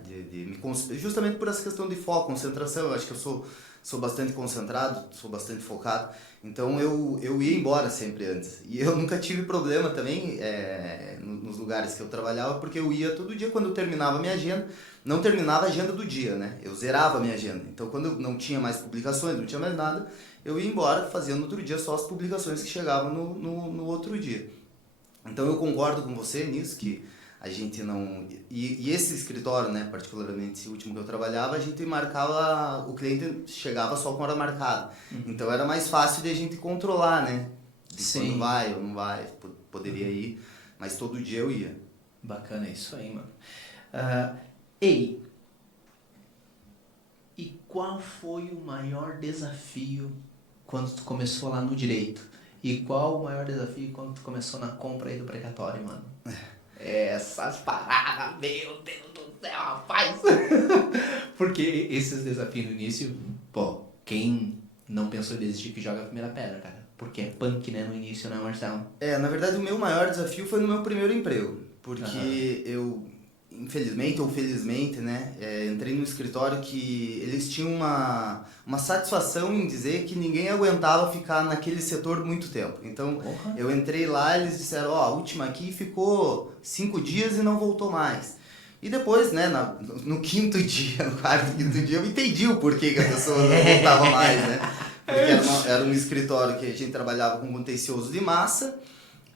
Justamente por essa questão de foco, concentração. Eu acho que eu sou bastante concentrado, sou bastante focado. Então eu ia embora sempre antes. E eu nunca tive problema também nos lugares que eu trabalhava, porque eu ia todo dia quando eu terminava a minha agenda. Não terminava a agenda do dia, né? Eu zerava a minha agenda. Então quando eu não tinha mais publicações, não tinha mais nada, eu ia embora fazendo no outro dia só as publicações que chegavam no outro dia. Então eu concordo com você nisso, que a gente não... E esse escritório, né, particularmente esse último que eu trabalhava, a gente marcava... O cliente chegava só com hora marcada. Então era mais fácil de a gente controlar, né? Sim. Quando vai ou não vai, poderia ir, mas todo dia eu ia. Bacana isso aí, mano. E qual foi o maior desafio quando tu começou lá no direito? E qual o maior desafio quando tu começou na compra aí do precatório, mano? Essas paradas, meu Deus do céu, rapaz! Porque esses desafios no início, quem não pensou em desistir que joga a primeira pedra, cara. Porque é punk, né, no início, né, Marcelo? Na verdade, o meu maior desafio foi no meu primeiro emprego. Porque eu, infelizmente ou felizmente, né, entrei num escritório que eles tinham uma satisfação em dizer que ninguém aguentava ficar naquele setor muito tempo. Então, eu entrei lá, eles disseram, a última aqui ficou 5 dias e não voltou mais. E depois, né, no quinto dia, no quarto, quinto dia, eu entendi o porquê que a pessoa não voltava mais, né? Porque era um escritório que a gente trabalhava com contencioso de massa,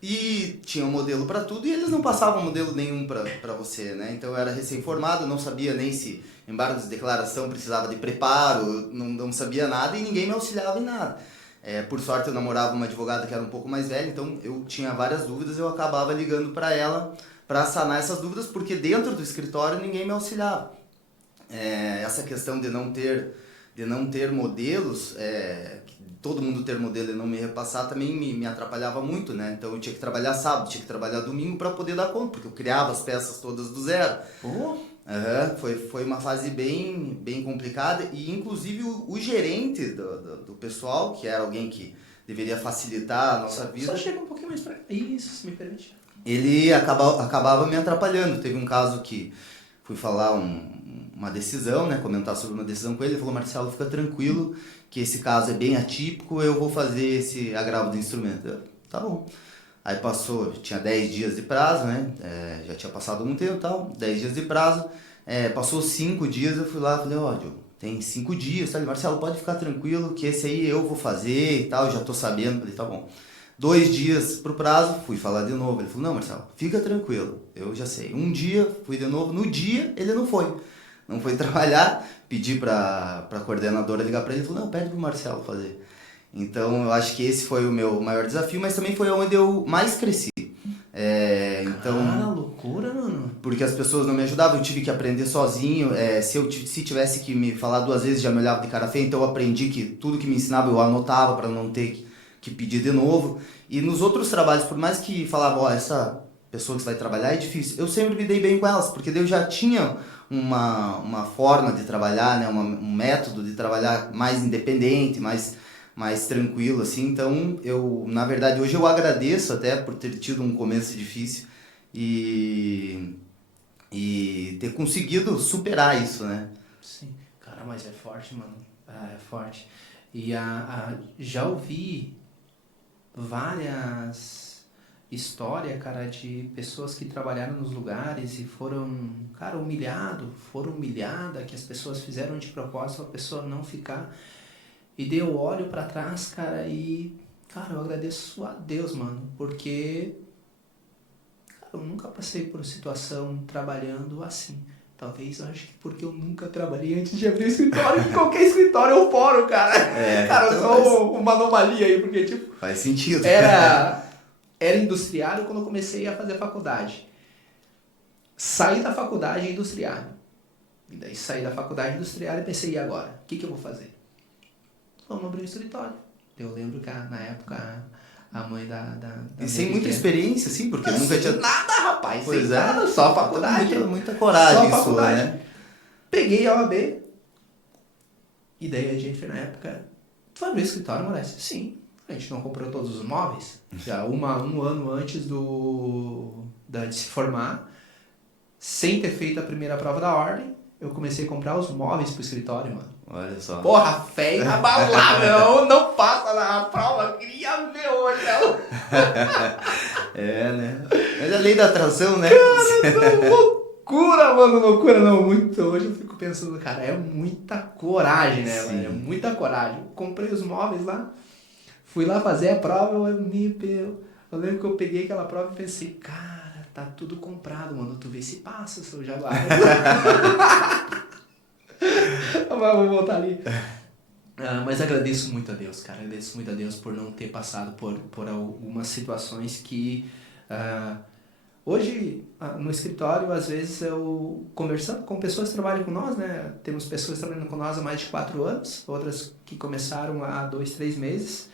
e tinha um modelo para tudo e eles não passavam modelo nenhum para você, né? Então eu era recém-formado, não sabia nem se embargo de declaração precisava de preparo, não sabia nada e ninguém me auxiliava em nada. Por sorte eu namorava uma advogada que era um pouco mais velha, então eu tinha várias dúvidas, eu acabava ligando para ela para sanar essas dúvidas, porque dentro do escritório ninguém me auxiliava. Essa questão de não ter modelos, todo mundo ter modelo e não me repassar também me atrapalhava muito, né? Então eu tinha que trabalhar sábado, tinha que trabalhar domingo para poder dar conta, porque eu criava as peças todas do zero. Foi uma fase bem complicada, e inclusive o gerente do pessoal, que era alguém que deveria facilitar a nossa vida... Só chega um pouquinho mais pra cá. Isso, se me permite. Ele acabava me atrapalhando. Teve um caso que fui falar uma decisão, né, comentar sobre uma decisão com ele falou: Marcelo, fica tranquilo que esse caso é bem atípico, eu vou fazer esse agravo do instrumento. Tá bom. Aí tinha 10 dias de prazo, né, já tinha passado algum tempo e tal, 10 dias de prazo, passou 5 dias, eu fui lá e falei: Diogo, tem 5 dias, tá? Marcelo, pode ficar tranquilo que esse aí eu vou fazer e tal, eu já tô sabendo. Falei: tá bom. 2 dias pro prazo, fui falar de novo. Ele falou: não, Marcelo, fica tranquilo, eu já sei. Um dia, fui de novo. No dia, ele não foi trabalhar. Pedi pra coordenadora ligar pra ele. Ele falou: não, pede pro Marcelo fazer. Então, eu acho que esse foi o meu maior desafio, mas também foi onde eu mais cresci. Cara, loucura, mano. Porque as pessoas não me ajudavam, eu tive que aprender sozinho. Se tivesse que me falar 2 vezes, já me olhava de cara feia. Então, eu aprendi que tudo que me ensinava eu anotava para não ter que pedir de novo. E nos outros trabalhos, por mais que falava: essa pessoa que vai trabalhar é difícil, eu sempre me dei bem com elas, porque eu já tinha uma forma de trabalhar, né, um método de trabalhar mais independente, mais tranquilo, assim. Então, na verdade, hoje eu agradeço até por ter tido um começo difícil e ter conseguido superar isso, né? Sim. Cara, mas é forte, mano. É forte. E já ouvi várias histórias, cara, de pessoas que trabalharam nos lugares e foram humilhadas, que as pessoas fizeram de propósito pra pessoa não ficar. E daí eu olho pra trás, cara, e... Cara, eu agradeço a Deus, mano, porque... Cara, eu nunca passei por situação trabalhando assim. Talvez, eu acho que porque eu nunca trabalhei antes de abrir escritório, que qualquer escritório eu foro, cara. Cara, eu sou uma anomalia aí, porque, tipo... Faz sentido. Era industriário quando eu comecei a fazer faculdade. Saí da faculdade industriário. E daí saí da faculdade industriário e pensei: e agora? O que eu vou fazer? Vamos abrir um escritório. Eu lembro que na época a mãe da e sem muita experiência, assim, porque nunca tinha... Nada, rapaz. Pois sem nada, só faculdade. Muita coragem só sua, faculdade. né? Peguei a OAB. E daí a gente, na época... Tu vai abrir escritório, Moraes? Sim. A gente não comprou todos os móveis. Já um ano antes de se formar, sem ter feito a primeira prova da ordem, eu comecei a comprar os móveis pro escritório, mano. Olha só. Porra, fé inabalável. Não passa na prova. Queria ver hoje ela. Né? Mas é a lei da atração, né? Cara, loucura, mano. Loucura não. Muito. Hoje eu fico pensando, cara, é muita coragem, né, mano? É muita coragem. Comprei os móveis lá. Fui lá fazer a prova. Eu lembro que eu peguei aquela prova e pensei: cara, tá tudo comprado, mano. Tu vê se passa, seu Jaguar. Vamos voltar ali. Mas agradeço muito a Deus, cara. Agradeço muito a Deus por não ter passado por algumas situações que... hoje, no escritório, às vezes eu conversando com pessoas que trabalham com nós, né? Temos pessoas trabalhando com nós há mais de 4 anos, outras que começaram há 2, 3 meses.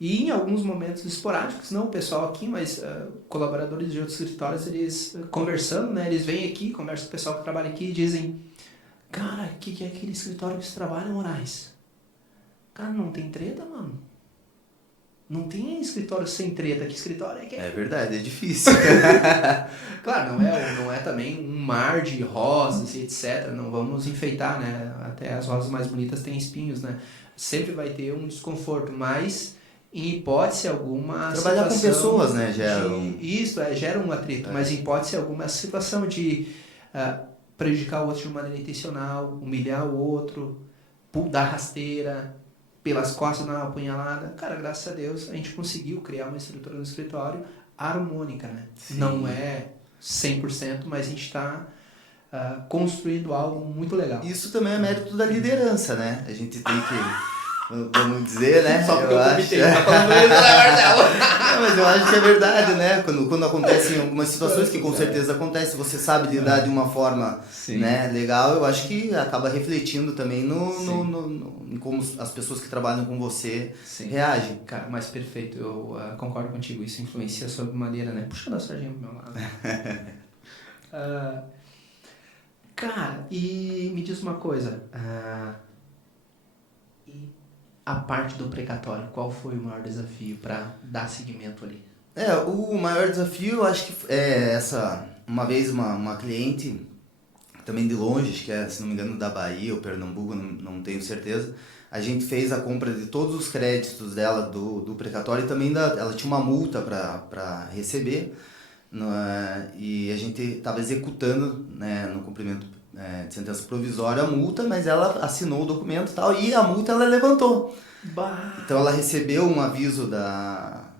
E em alguns momentos esporádicos, não o pessoal aqui, mas colaboradores de outros escritórios, eles conversando, né? Eles vêm aqui, conversam com o pessoal que trabalha aqui e dizem: cara, o que é aquele escritório que você trabalha, Moraes? Cara, não tem treta, mano. Não tem escritório sem treta. Que escritório é que é? É verdade, é difícil. Claro, não é também um mar de rosas e etc. Não vamos enfeitar, né? Até as rosas mais bonitas têm espinhos, né? Sempre vai ter um desconforto, mas em hipótese alguma... Trabalhar com pessoas, né? Gera um atrito, mas em hipótese alguma situação de prejudicar o outro de maneira intencional, humilhar o outro, dar rasteira, pelas costas dar uma apunhalada. Cara, graças a Deus a gente conseguiu criar uma estrutura no escritório harmônica, né? Sim. Não é 100%, mas a gente está construindo algo muito legal. Isso também é mérito da liderança, né? A gente tem que... vamos dizer, né? Só porque eu acho. comitei, tá falando isso, né, Marcelo? Não, mas eu acho que é verdade, né? Quando acontecem algumas situações, que com certeza acontece, você sabe lidar de uma forma, né, legal, eu acho que acaba refletindo também em como as pessoas que trabalham com você reagem. Cara, mas perfeito, eu concordo contigo, isso influencia sob maneira, né? Puxando a sardinha pro meu lado. Cara, e me diz uma coisa, e a parte do precatório, qual foi o maior desafio para dar seguimento ali? O maior desafio, eu acho que é uma vez uma cliente, também de longe, acho que é, se não me engano, da Bahia ou Pernambuco, não tenho certeza, a gente fez a compra de todos os créditos dela do precatório e também ela tinha uma multa para receber, e a gente estava executando, né, no cumprimento de sentença provisória a multa, mas ela assinou o documento e tal, e a multa ela levantou. Então ela recebeu um aviso da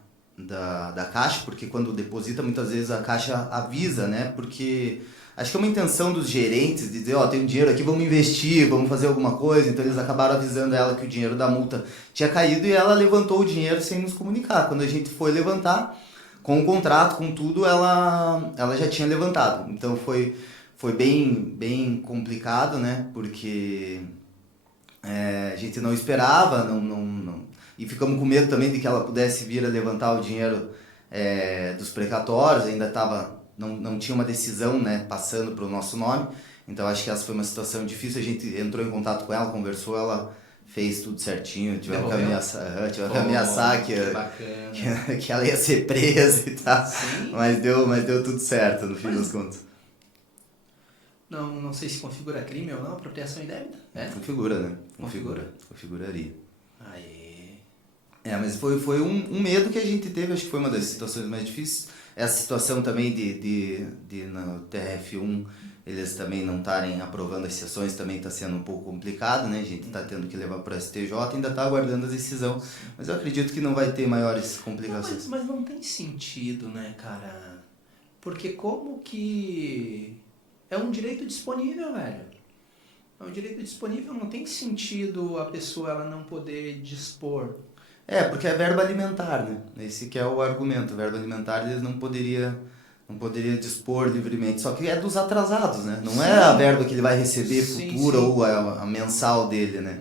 Caixa, porque quando deposita muitas vezes a Caixa avisa, né, porque acho que é uma intenção dos gerentes de dizer, tem um dinheiro aqui, vamos investir, vamos fazer alguma coisa, então eles acabaram avisando ela que o dinheiro da multa tinha caído e ela levantou o dinheiro sem nos comunicar. Quando a gente foi levantar, com o contrato, com tudo, ela já tinha levantado. Então foi bem complicado, né? Porque a gente não esperava, e ficamos com medo também de que ela pudesse vir a levantar o dinheiro dos precatórios, ainda não tinha uma decisão, né, passando para o nosso nome. Então acho que essa foi uma situação difícil, a gente entrou em contato com ela, conversou, ela fez tudo certinho, tivemos que ameaçar que ela ia ser presa e tal. Mas deu tudo certo no fim das contas. Não sei se configura crime ou não, apropriação indébita, né? Configura, né? Configuraria. Aê. Mas foi um medo que a gente teve, acho que foi uma das situações mais difíceis. Essa situação também de no TRF1 eles também não estarem aprovando as sessões também está sendo um pouco complicado, né? A gente está tendo que levar para o STJ, ainda está aguardando a decisão, mas eu acredito que não vai ter maiores complicações. Mas não tem sentido, né, cara? Porque como que... É um direito disponível, velho. É um direito disponível, não tem sentido a pessoa ela não poder dispor. Porque é verba alimentar, né? Esse que é o argumento. Verba alimentar eles não poderia dispor livremente. Só que é dos atrasados, né? Não é a verba que ele vai receber futura ou a mensal dele, né?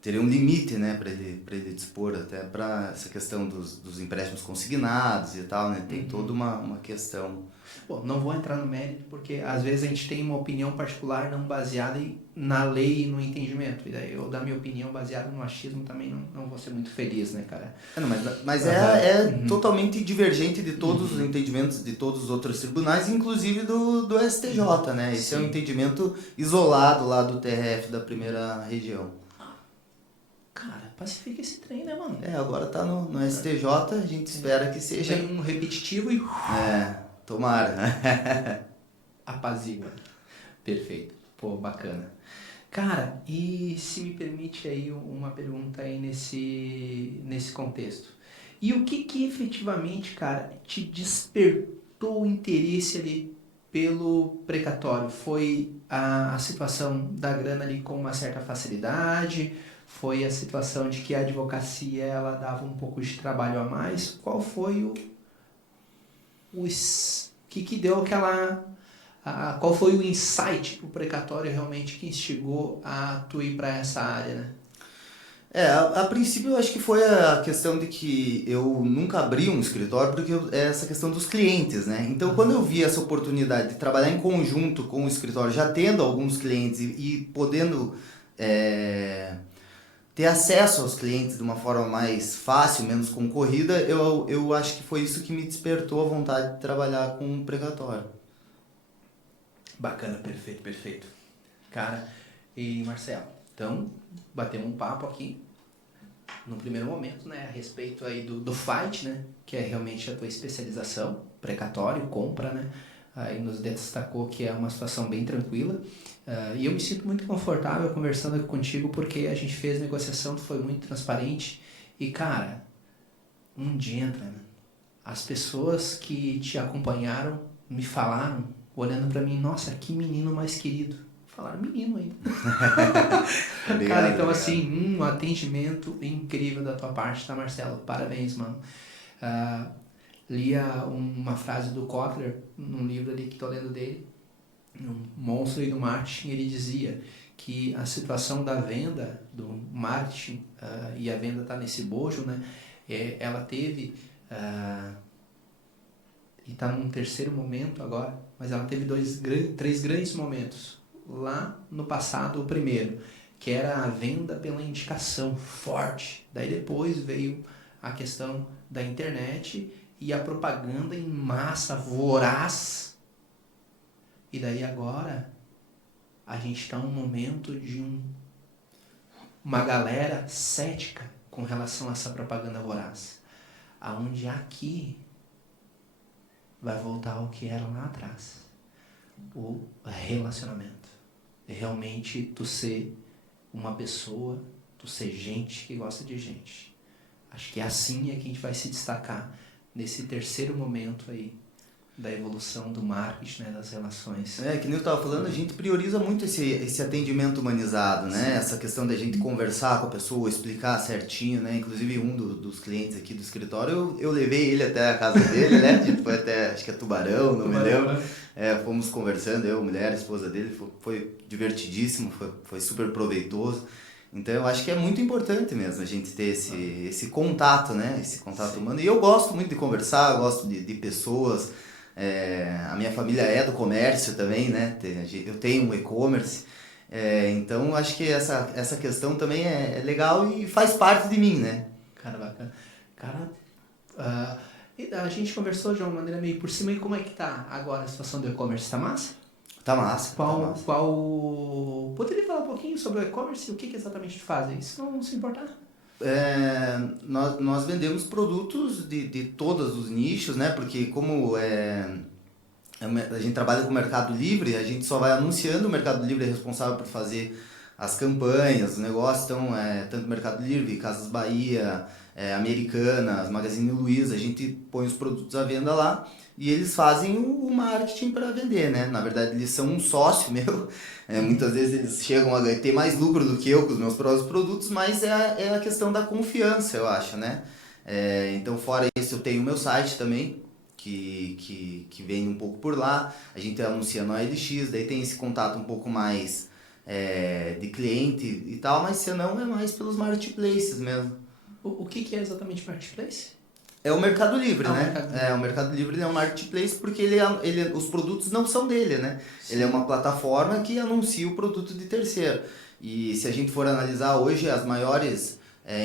Teria um limite, né, para ele dispor, até para essa questão dos empréstimos consignados e tal, né? Tem toda uma questão. Bom, não vou entrar no mérito, porque às vezes a gente tem uma opinião particular não baseada na lei e no entendimento. E daí eu dar minha opinião baseada no achismo também não vou ser muito feliz, né, cara? Mas totalmente divergente de todos os entendimentos de todos os outros tribunais, inclusive do STJ, né? Esse é um entendimento isolado lá do TRF da primeira região. Cara, pacifica esse trem, né, mano? Agora tá no STJ, a gente espera que seja... Tem um repetitivo e... tomara. Apazigua. Perfeito. Pô, bacana. Cara, e se me permite aí uma pergunta aí nesse contexto. E o que efetivamente, cara, te despertou o interesse ali pelo precatório? Foi a situação da grana ali com uma certa facilidade? Foi a situação de que a advocacia ela dava um pouco de trabalho a mais? Qual foi que deu aquela... qual foi o insight pro precatório realmente que instigou a tu ir para essa área, né? A princípio eu acho que foi a questão de que eu nunca abri um escritório, porque é essa questão dos clientes, né? Então quando eu vi essa oportunidade de trabalhar em conjunto com o escritório, já tendo alguns clientes e podendo ter acesso aos clientes de uma forma mais fácil, menos concorrida, eu acho que foi isso que me despertou a vontade de trabalhar com um precatório. Bacana, perfeito. Cara, e Marcelo, então, batemos um papo aqui, no primeiro momento, né, a respeito aí do fight, né, que é realmente a tua especialização, precatório, compra, né, aí nos destacou que é uma situação bem tranquila, e eu me sinto muito confortável conversando aqui contigo, porque a gente fez negociação, tu foi muito transparente, e cara, um gentleman, as pessoas que te acompanharam me falaram, olhando pra mim, nossa, que menino mais querido. Falaram menino ainda. Obrigado, Cara, então obrigado. assim, um atendimento incrível da tua parte, tá, Marcelo? Parabéns, mano. Li uma frase do Kotler, num livro ali que tô lendo dele, um monstro aí do marketing. Ele dizia que a situação da venda, do marketing, e a venda tá nesse bojo, né? Ela teve, e tá num terceiro momento agora, mas ela teve três grandes momentos. Lá no passado, o primeiro, que era a venda pela indicação forte. Daí depois veio a questão da internet e a propaganda em massa, voraz. E daí agora a gente está num momento de uma galera cética com relação a essa propaganda voraz. Aonde aqui vai voltar ao que era lá atrás. O relacionamento. Realmente tu ser uma pessoa, tu ser gente que gosta de gente. Acho que assim é que a gente vai se destacar nesse terceiro momento aí da evolução do marketing, né, das relações. Que nem eu estava falando, a gente prioriza muito esse atendimento humanizado, né? Sim. Essa questão da gente conversar com a pessoa, explicar certinho, né? Inclusive um dos clientes aqui do escritório, eu levei ele até a casa dele, né? A gente foi até, acho que é Tubarão, não me lembro. Fomos conversando, eu, mulher, a esposa dele, foi divertidíssimo, foi super proveitoso. Então eu acho que é muito importante mesmo a gente ter esse contato, né? Esse contato humano. E eu gosto muito de conversar, gosto de pessoas. A minha família é do comércio também, né? Eu tenho um e-commerce, então acho que essa questão também é legal e faz parte de mim, né? Cara, bacana. Cara, a gente conversou de uma maneira meio por cima. E como é que tá agora a situação do e-commerce? Tá massa? Tá massa. Poderia falar um pouquinho sobre o e-commerce e o que exatamente tu faz? Isso não se importar? Nós vendemos produtos de todos os nichos, né? Porque como a gente trabalha com o Mercado Livre, a gente só vai anunciando, o Mercado Livre é responsável por fazer as campanhas, os negócios, então tanto Mercado Livre, Casas Bahia, Americanas, Magazine Luiza, a gente põe os produtos à venda lá e eles fazem o marketing para vender, né? Na verdade, eles são um sócio meu, muitas vezes eles chegam a ter mais lucro do que eu com os meus próprios produtos, mas é a questão da confiança, eu acho, né? Então, fora isso, eu tenho o meu site também, que vem um pouco por lá, a gente anuncia no OLX, daí tem esse contato um pouco mais de cliente e tal, mas se não é mais pelos marketplaces mesmo. O que é exatamente marketplace? É o Mercado Livre, né? Mercado Livre. O Mercado Livre é um marketplace porque os produtos não são dele, né? Sim. Ele é uma plataforma que anuncia o produto de terceiro. E se a gente for analisar hoje, as maiores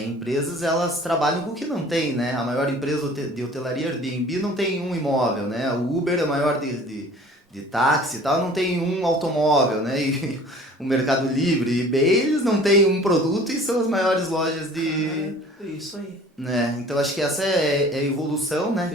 empresas, elas trabalham com o que não tem, né? A maior empresa de hotelaria, Airbnb, não tem um imóvel, né? O Uber é maior de táxi e tal, não tem um automóvel, né? E o Mercado Livre e eBay, eles não têm um produto e são as maiores lojas de... Isso aí. Né? Então acho que essa é a evolução, né?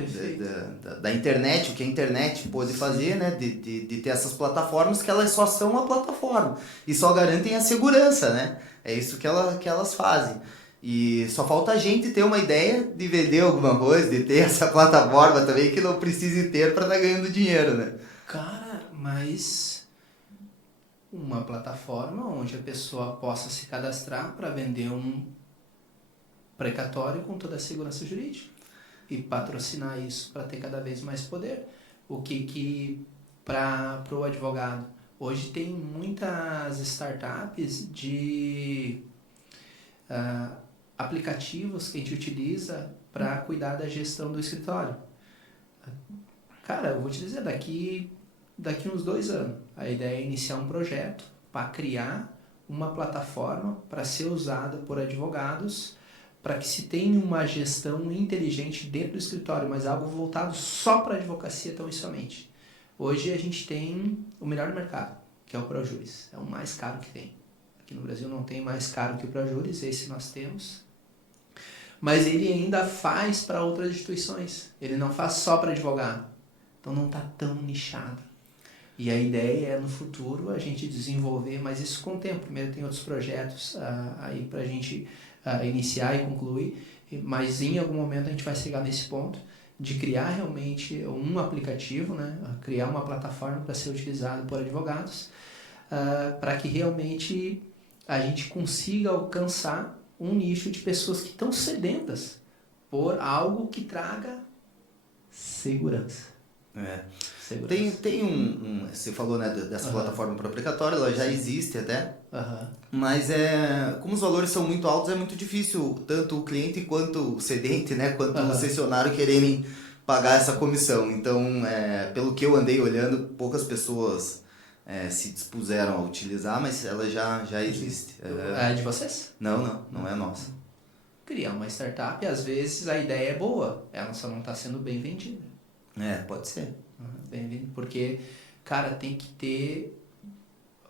da internet, o que a internet pôde fazer, né? De ter essas plataformas que elas só são uma plataforma e só garantem a segurança, né? É isso que elas fazem. E só falta a gente ter uma ideia de vender alguma coisa, de ter essa plataforma também que não precise ter para estar ganhando dinheiro, né? Cara, mas uma plataforma onde a pessoa possa se cadastrar para vender um precatório com toda a segurança jurídica e patrocinar isso para ter cada vez mais poder. O que para o advogado? Hoje tem muitas startups de aplicativos que a gente utiliza para cuidar da gestão do escritório. Cara, eu vou te dizer, daqui uns 2 anos, a ideia é iniciar um projeto para criar uma plataforma para ser usada por advogados, para que se tenha uma gestão inteligente dentro do escritório, mas algo voltado só para a advocacia tão e somente. Hoje a gente tem o melhor do mercado, que é o ProJuris. É o mais caro que tem. Aqui no Brasil não tem mais caro que o ProJuris, esse nós temos. Mas ele ainda faz para outras instituições. Ele não faz só para advogado. Então não está tão nichado. E a ideia é, no futuro, a gente desenvolver, mas isso com o tempo. Primeiro tem outros projetos aí para a gente iniciar e concluir, mas em algum momento a gente vai chegar nesse ponto de criar realmente um aplicativo, né? Criar uma plataforma para ser utilizado por advogados, para que realmente a gente consiga alcançar um nicho de pessoas que estão sedentas por algo que traga segurança. Tem você falou, né, dessa plataforma proprietária, ela já existe até, mas como os valores são muito altos, é muito difícil tanto o cliente quanto o cedente, né, quanto o cessionário quererem pagar essa comissão. Então, pelo que eu andei olhando, poucas pessoas se dispuseram a utilizar, mas ela já existe. É de vocês? Não é nossa. Criar uma startup, às vezes a ideia é boa, ela só não está sendo bem vendida. Pode ser. Porque, cara, tem que ter...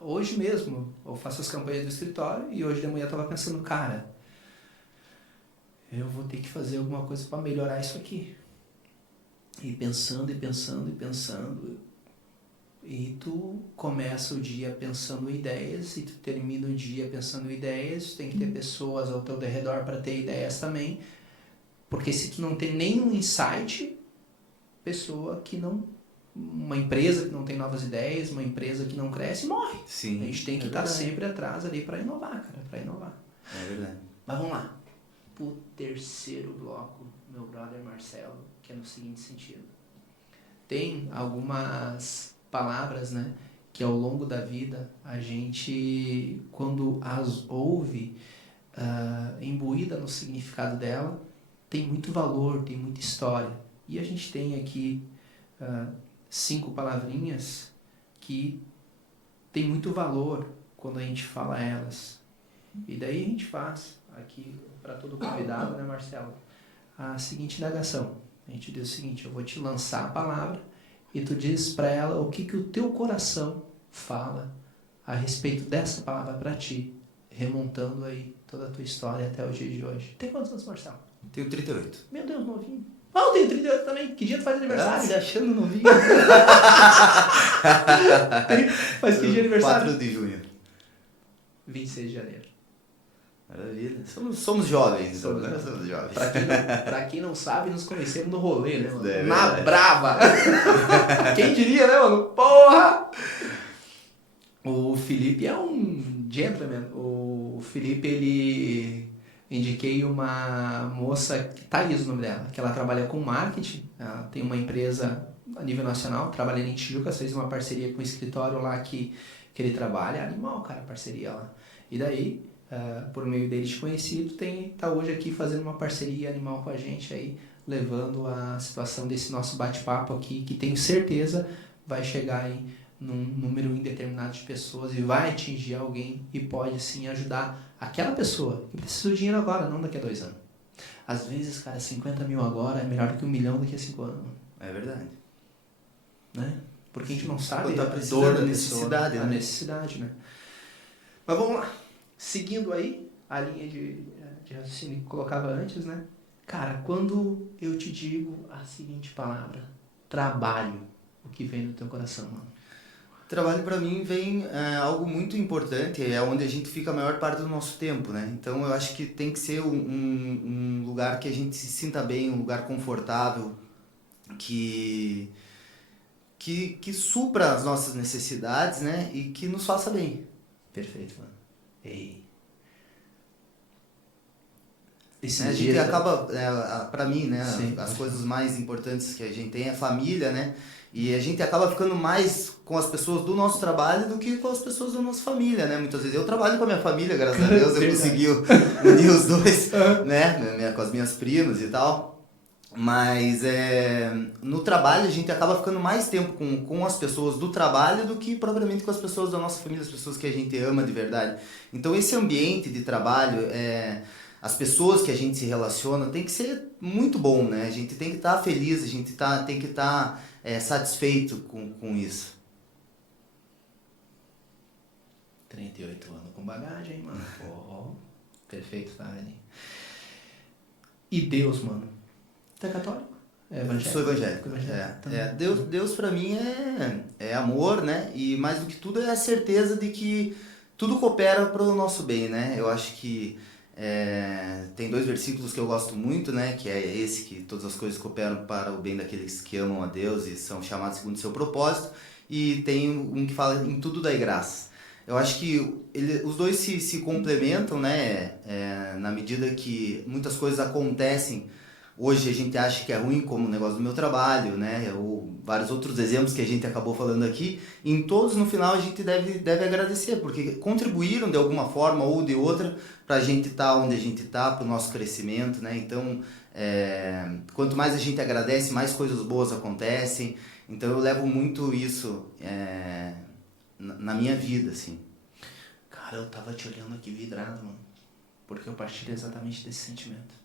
Hoje mesmo, eu faço as campanhas do escritório e hoje de manhã eu estava pensando, cara, eu vou ter que fazer alguma coisa para melhorar isso aqui. E pensando. E tu começa o dia pensando em ideias e tu termina o dia pensando em ideias. Tem que ter pessoas ao teu redor para ter ideias também. Porque se tu não tem nenhum insight, uma empresa que não tem novas ideias, uma empresa que não cresce, morre. Sim, a gente tem que estar sempre atrás ali para inovar, cara, para inovar. É verdade. Mas vamos lá. Pro terceiro bloco, meu brother Marcelo, que é no seguinte sentido. Tem algumas palavras, né, que ao longo da vida a gente, quando as ouve, imbuída no significado dela, tem muito valor, tem muita história. E a gente tem aqui 5 palavrinhas que tem muito valor quando a gente fala elas. E daí a gente faz aqui para todo convidado, né, Marcelo, a seguinte indagação. A gente diz o seguinte: eu vou te lançar a palavra e tu diz para ela o que o teu coração fala a respeito dessa palavra para ti, remontando aí toda a tua história até o dia de hoje. Tem quantos anos, Marcelo? Tenho 38. Meu Deus, novinho. Eu tenho 38 também. Que dia tu faz aniversário? Você achando novinho. Faz que dia aniversário? 4 de junho. 26 de janeiro. Maravilha. Somos jovens. Somos jovens. Pra quem não sabe, nos conhecemos no rolê, né, mano? Na verdade. Brava. Quem diria, né, mano? Porra! O Felipe é um gentleman. O Felipe, ele... Indiquei uma moça, Thaís o nome dela, que ela trabalha com marketing, ela tem uma empresa a nível nacional, trabalha em Tijuca, fez uma parceria com o escritório lá que ele trabalha, animal, cara, a parceria lá. E daí, por meio dele de conhecido, tá hoje aqui fazendo uma parceria animal com a gente aí, levando a situação desse nosso bate-papo aqui, que tenho certeza vai chegar aí num número indeterminado de pessoas e vai atingir alguém e pode sim ajudar aquela pessoa que precisa do dinheiro agora, não daqui a 2 anos. Às vezes, cara, 50 mil agora é melhor do que 1 milhão daqui a 5 anos. É verdade. Né? Porque a gente não sabe a dor da necessidade, a necessidade, né? Mas vamos lá. Seguindo aí a linha de raciocínio que colocava antes, né? Cara, quando eu te digo a seguinte palavra, trabalho, o que vem do teu coração, mano? Trabalho para mim vem algo muito importante, é onde a gente fica a maior parte do nosso tempo, né? Então eu acho que tem que ser um lugar que a gente se sinta bem, um lugar confortável, que supra as nossas necessidades, né? E que nos faça bem. Perfeito, mano. Ei. A gente acaba, para mim, né? Sim, as coisas mais importantes que a gente tem é a família, né? E a gente acaba ficando mais com as pessoas do nosso trabalho do que com as pessoas da nossa família, né? Muitas vezes eu trabalho com a minha família, graças a Deus, eu consegui unir os dois, né? Com as minhas primas e tal. Mas no trabalho a gente acaba ficando mais tempo com as pessoas do trabalho do que propriamente com as pessoas da nossa família, as pessoas que a gente ama de verdade. Então esse ambiente de trabalho, as pessoas que a gente se relaciona, tem que ser muito bom, né? A gente tem que estar feliz, a gente tem que estar satisfeito com isso. 38 anos com bagagem, hein, mano? Pô, perfeito, tá, velho? E Deus, mano? Tu é católico? Evangélico? Sou evangélico. Deus pra mim é amor, né? E mais do que tudo é a certeza de que tudo coopera para o nosso bem, né? Eu acho que tem 2 versículos que eu gosto muito, né? Que é esse, que todas as coisas cooperam para o bem daqueles que amam a Deus e são chamados segundo o seu propósito. E tem um que fala: em tudo dai graça. Eu acho que os dois se complementam, né? Na medida que muitas coisas acontecem. Hoje a gente acha que é ruim, como o negócio do meu trabalho, né? Ou vários outros exemplos que a gente acabou falando aqui. E em todos, no final, a gente deve agradecer, porque contribuíram de alguma forma ou de outra para a gente estar onde a gente está, para o nosso crescimento, né? Então, quanto mais a gente agradece, mais coisas boas acontecem. Então, eu levo muito isso na minha vida, assim. Cara, eu tava te olhando aqui vidrado, mano. Porque eu partilho exatamente desse sentimento.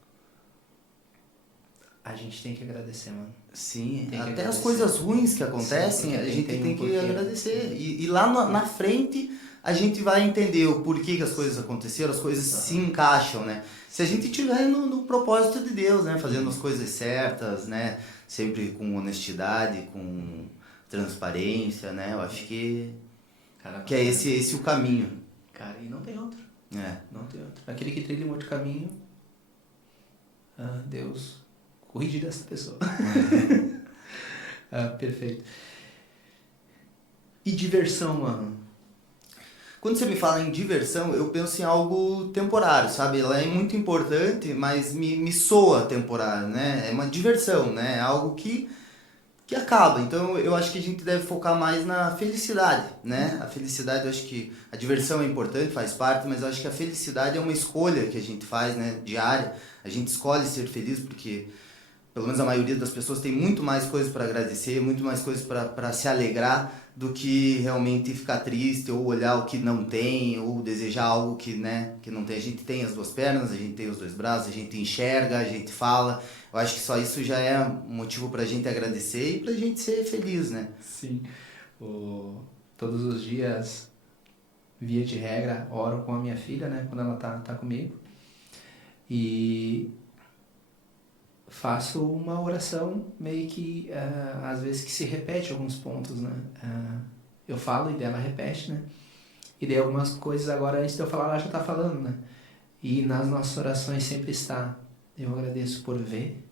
A gente tem que agradecer, mano. Sim, tem que até agradecer. as coisas ruins que acontecem, Sim, a gente tem que porquê. agradecer. E lá na frente a gente vai entender o porquê que as coisas aconteceram, as coisas se encaixam, né? Se a gente estiver no propósito de Deus, né? Fazendo as coisas certas, né? Sempre com honestidade, com transparência, né? Eu acho que é esse o caminho. Cara, e não tem outro. É. Não tem outro. Aquele que trilha um outro caminho, Deus cuide dessa pessoa. Perfeito. E diversão, mano? Quando você me fala em diversão, eu penso em algo temporário, sabe? Ela é muito importante, mas me soa temporário, né? É uma diversão, né? É algo que acaba. Então, eu acho que a gente deve focar mais na felicidade, né? A felicidade, eu acho que a diversão é importante, faz parte, mas eu acho que a felicidade é uma escolha que a gente faz, né? Diária. A gente escolhe ser feliz porque pelo menos a maioria das pessoas tem muito mais coisas para agradecer, muito mais coisas para se alegrar do que realmente ficar triste ou olhar o que não tem ou desejar algo que, né, que não tem. A gente tem as duas pernas, a gente tem os dois braços, a gente enxerga, a gente fala. Eu acho que só isso já é motivo para a gente agradecer e para a gente ser feliz, né? Sim. Todos os dias, via de regra, oro com a minha filha, né, quando ela tá comigo. E faço uma oração meio que, às vezes, que se repete alguns pontos, né? Eu falo e dela repete, né? E daí algumas coisas agora, antes de eu falar, ela já tá falando, né? E nas nossas orações sempre está: eu agradeço por ver,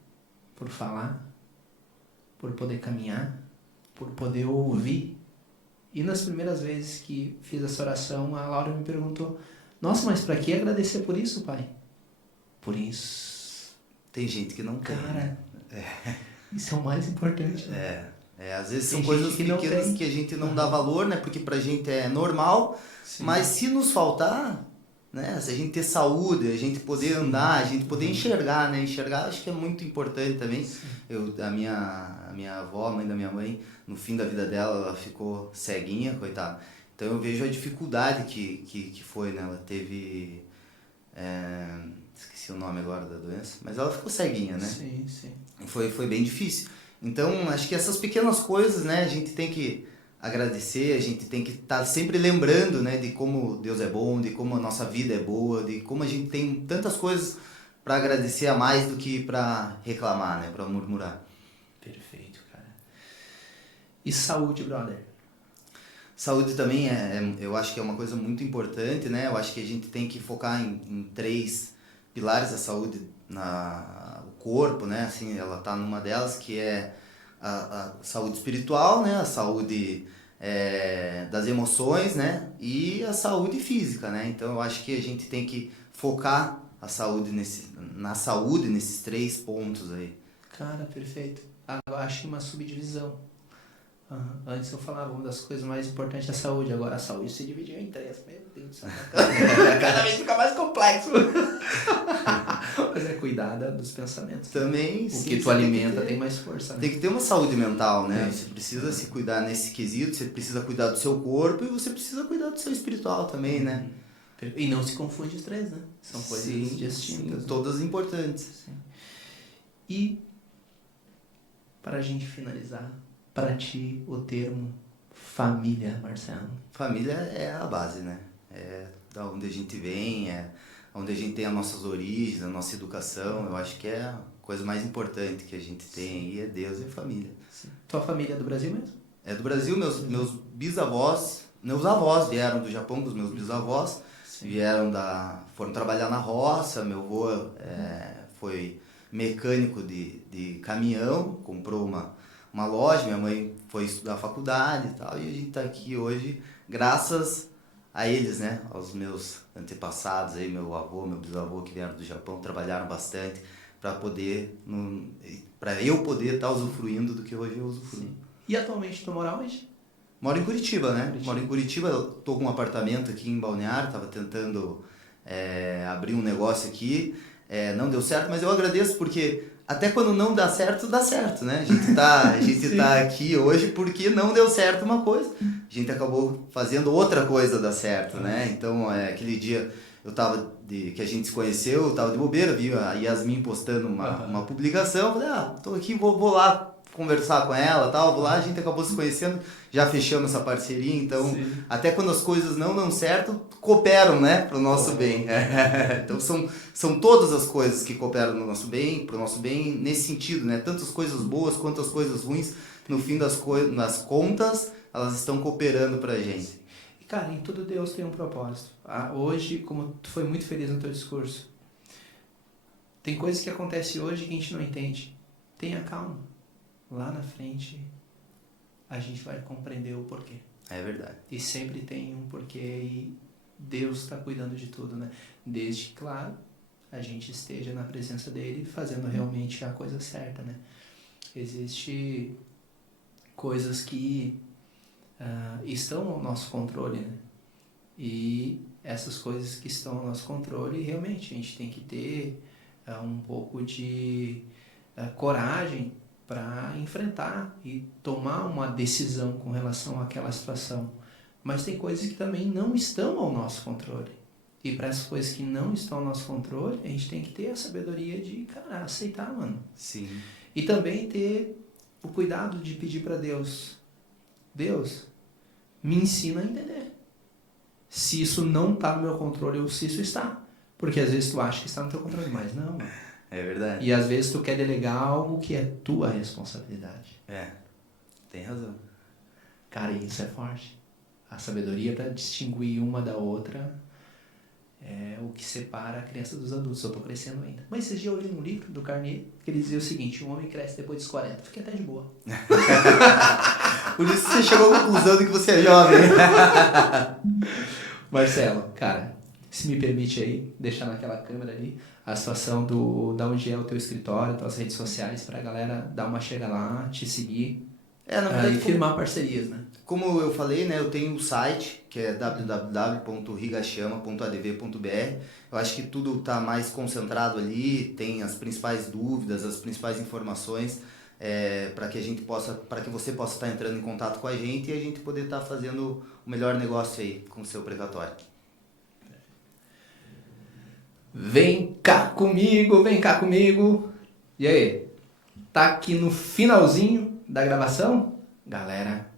por falar, por poder caminhar, por poder ouvir. E nas primeiras vezes que fiz essa oração, a Laura me perguntou: nossa, mas pra que agradecer por isso, pai? Por isso. Tem gente que não tem. Cara, isso é o mais importante. Né? Às vezes tem são coisas pequenas que a gente não dá valor, né? Porque pra gente é normal, sim. Mas se nos faltar, né? Se a gente ter saúde, a gente poder sim. andar, a gente poder enxergar, né? Enxergar acho que é muito importante também. A minha avó, a mãe da minha mãe, no fim da vida dela, ela ficou ceguinha, coitada. Então eu vejo a dificuldade que foi, né? Ela teve... esqueci o nome agora da doença, mas ela ficou ceguinha, né? Sim, sim. Foi bem difícil. Então, acho que essas pequenas coisas, né, a gente tem que agradecer, a gente tem que estar sempre lembrando, né, de como Deus é bom, de como a nossa vida é boa, de como a gente tem tantas coisas para agradecer a mais do que para reclamar, né, para murmurar. Perfeito, cara. E saúde, brother? Saúde também eu acho que é uma coisa muito importante, né? Eu acho que a gente tem que focar em 3 pilares da saúde, o corpo, né? Assim, ela tá numa delas, que é a saúde espiritual, né? A saúde das emoções, né? E a saúde física, né? Então eu acho que a gente tem que focar na saúde nesses 3 pontos aí. Cara, perfeito. Eu acho que uma subdivisão. Antes eu falava, uma das coisas mais importantes é a saúde. Agora a saúde se dividiu em 3. Meu Deus do céu. Cada vez fica mais complexo. Mas é cuidar dos pensamentos. Também, o que tu alimenta tem mais força, né? Tem que ter uma saúde mental, né? Você precisa se cuidar nesse quesito, você precisa cuidar do seu corpo e você precisa cuidar do seu espiritual também, né? E não se confunde os 3, né? São coisas distintas. Sim, todas importantes. Sim. E, para a gente finalizar, para ti, o termo família, Marcelo? Família é a base, né? É da onde a gente vem, é onde a gente tem as nossas origens, a nossa educação. Eu acho que é a coisa mais importante que a gente tem aí, é Deus e a família. Sim. Tua família é do Brasil mesmo? É do Brasil, meus bisavós, meus avós vieram do Japão, dos meus bisavós, foram trabalhar na roça. Meu avô foi mecânico de caminhão, comprou uma loja, minha mãe foi estudar faculdade e tal, e a gente está aqui hoje graças a eles, né, aos meus antepassados aí, meu avô, meu bisavô que vieram do Japão, trabalharam bastante para eu poder estar usufruindo do que hoje eu usufruo. Sim. E atualmente tu mora onde? Moro em Curitiba, né? Moro em Curitiba, eu tô com um apartamento aqui em Balneário, tava tentando abrir um negócio aqui, não deu certo, mas eu agradeço porque até quando não dá certo, né? A gente tá aqui hoje porque não deu certo uma coisa, a gente acabou fazendo outra coisa dar certo, né? Então, aquele dia que a gente se conheceu, eu tava de bobeira, vi a Yasmin postando uma publicação, falei, tô aqui, vou lá conversar com ela, tal, vou lá, a gente acabou se conhecendo, já fechamos essa parceria, então até quando as coisas não dão certo, cooperam, né, pro nosso bem. Então são todas as coisas que cooperam no nosso bem, pro nosso bem, nesse sentido, né, tanto as coisas boas quanto as coisas ruins, no fim das contas, elas estão cooperando pra gente. E cara, em tudo Deus tem um propósito. Hoje, como tu foi muito feliz no teu discurso, tem coisas que acontecem hoje que a gente não entende. Tenha calma. Lá na frente a gente vai compreender o porquê. É verdade. E sempre tem um porquê e Deus está cuidando de tudo, né? Desde que, claro, a gente esteja na presença dele fazendo realmente a coisa certa, né? Existem coisas que estão ao nosso controle, né? E essas coisas que estão ao nosso controle, realmente a gente tem que ter um pouco de coragem para enfrentar e tomar uma decisão com relação àquela situação. Mas tem coisas que também não estão ao nosso controle. E para essas coisas que não estão ao nosso controle, a gente tem que ter a sabedoria de, cara, aceitar, mano. Sim. E também ter o cuidado de pedir para Deus, me ensina a entender. Se isso não está no meu controle ou se isso está. Porque às vezes tu acha que está no teu controle, mas não, mano. É verdade. E às vezes tu quer delegar algo que é tua responsabilidade. Tem razão. Cara, isso é forte. A sabedoria para distinguir uma da outra é o que separa a criança dos adultos. Eu tô crescendo ainda. Mas esses dias eu li um livro do Carnegie que ele dizia o seguinte: o homem cresce depois dos 40. Fiquei até de boa. Por isso você chegou à conclusão de que você é jovem. Marcelo, cara, se me permite aí, deixar naquela câmera ali a situação da onde é o teu escritório, tuas redes sociais, pra galera dar uma chega lá, te seguir Na verdade, e firmar parcerias, né? Como eu falei, né, eu tenho um site que é www.higashiyama.adv.br. Eu acho que tudo está mais concentrado ali, tem as principais dúvidas, as principais informações para que você possa estar entrando em contato com a gente e a gente poder estar fazendo o melhor negócio aí com o seu precatório. Vem cá comigo. E aí? Tá aqui no finalzinho da gravação? Galera,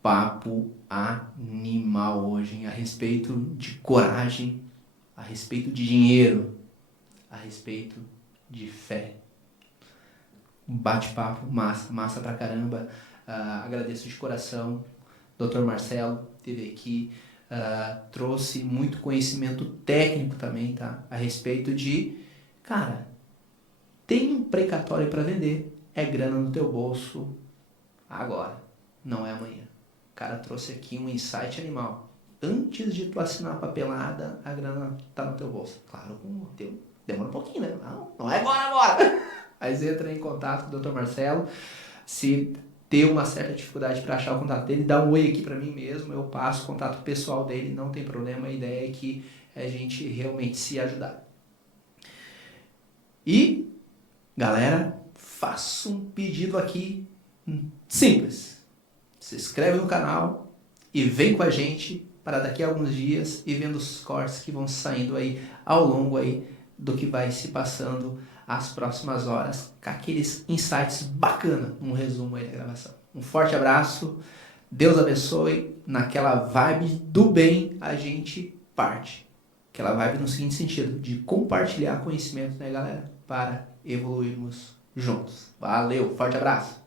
papo animal hoje, hein? A respeito de coragem, a respeito de dinheiro, a respeito de fé. Bate-papo, massa pra caramba. Agradeço de coração. Dr. Marcelo esteve aqui. Trouxe muito conhecimento técnico também, tá? A respeito de, cara, tem um precatório para vender, é grana no teu bolso agora, não é amanhã. O cara trouxe aqui um insight animal. Antes de tu assinar a papelada, a grana tá no teu bolso. Claro, demora um pouquinho, né? Não é agora. Mas entra em contato com o Dr. Marcelo. Se ter uma certa dificuldade para achar o contato dele, dá um oi aqui para mim mesmo, eu passo o contato pessoal dele, não tem problema, a ideia é que a gente realmente se ajudar. E, galera, faço um pedido aqui simples. Se inscreve no canal e vem com a gente para daqui a alguns dias e vendo os cortes que vão saindo aí ao longo aí do que vai se passando as próximas horas, com aqueles insights bacana, um resumo aí da gravação. Um forte abraço, Deus abençoe, naquela vibe do bem a gente parte. Aquela vibe no seguinte sentido, de compartilhar conhecimento, né, galera? Para evoluirmos juntos. Valeu, forte abraço!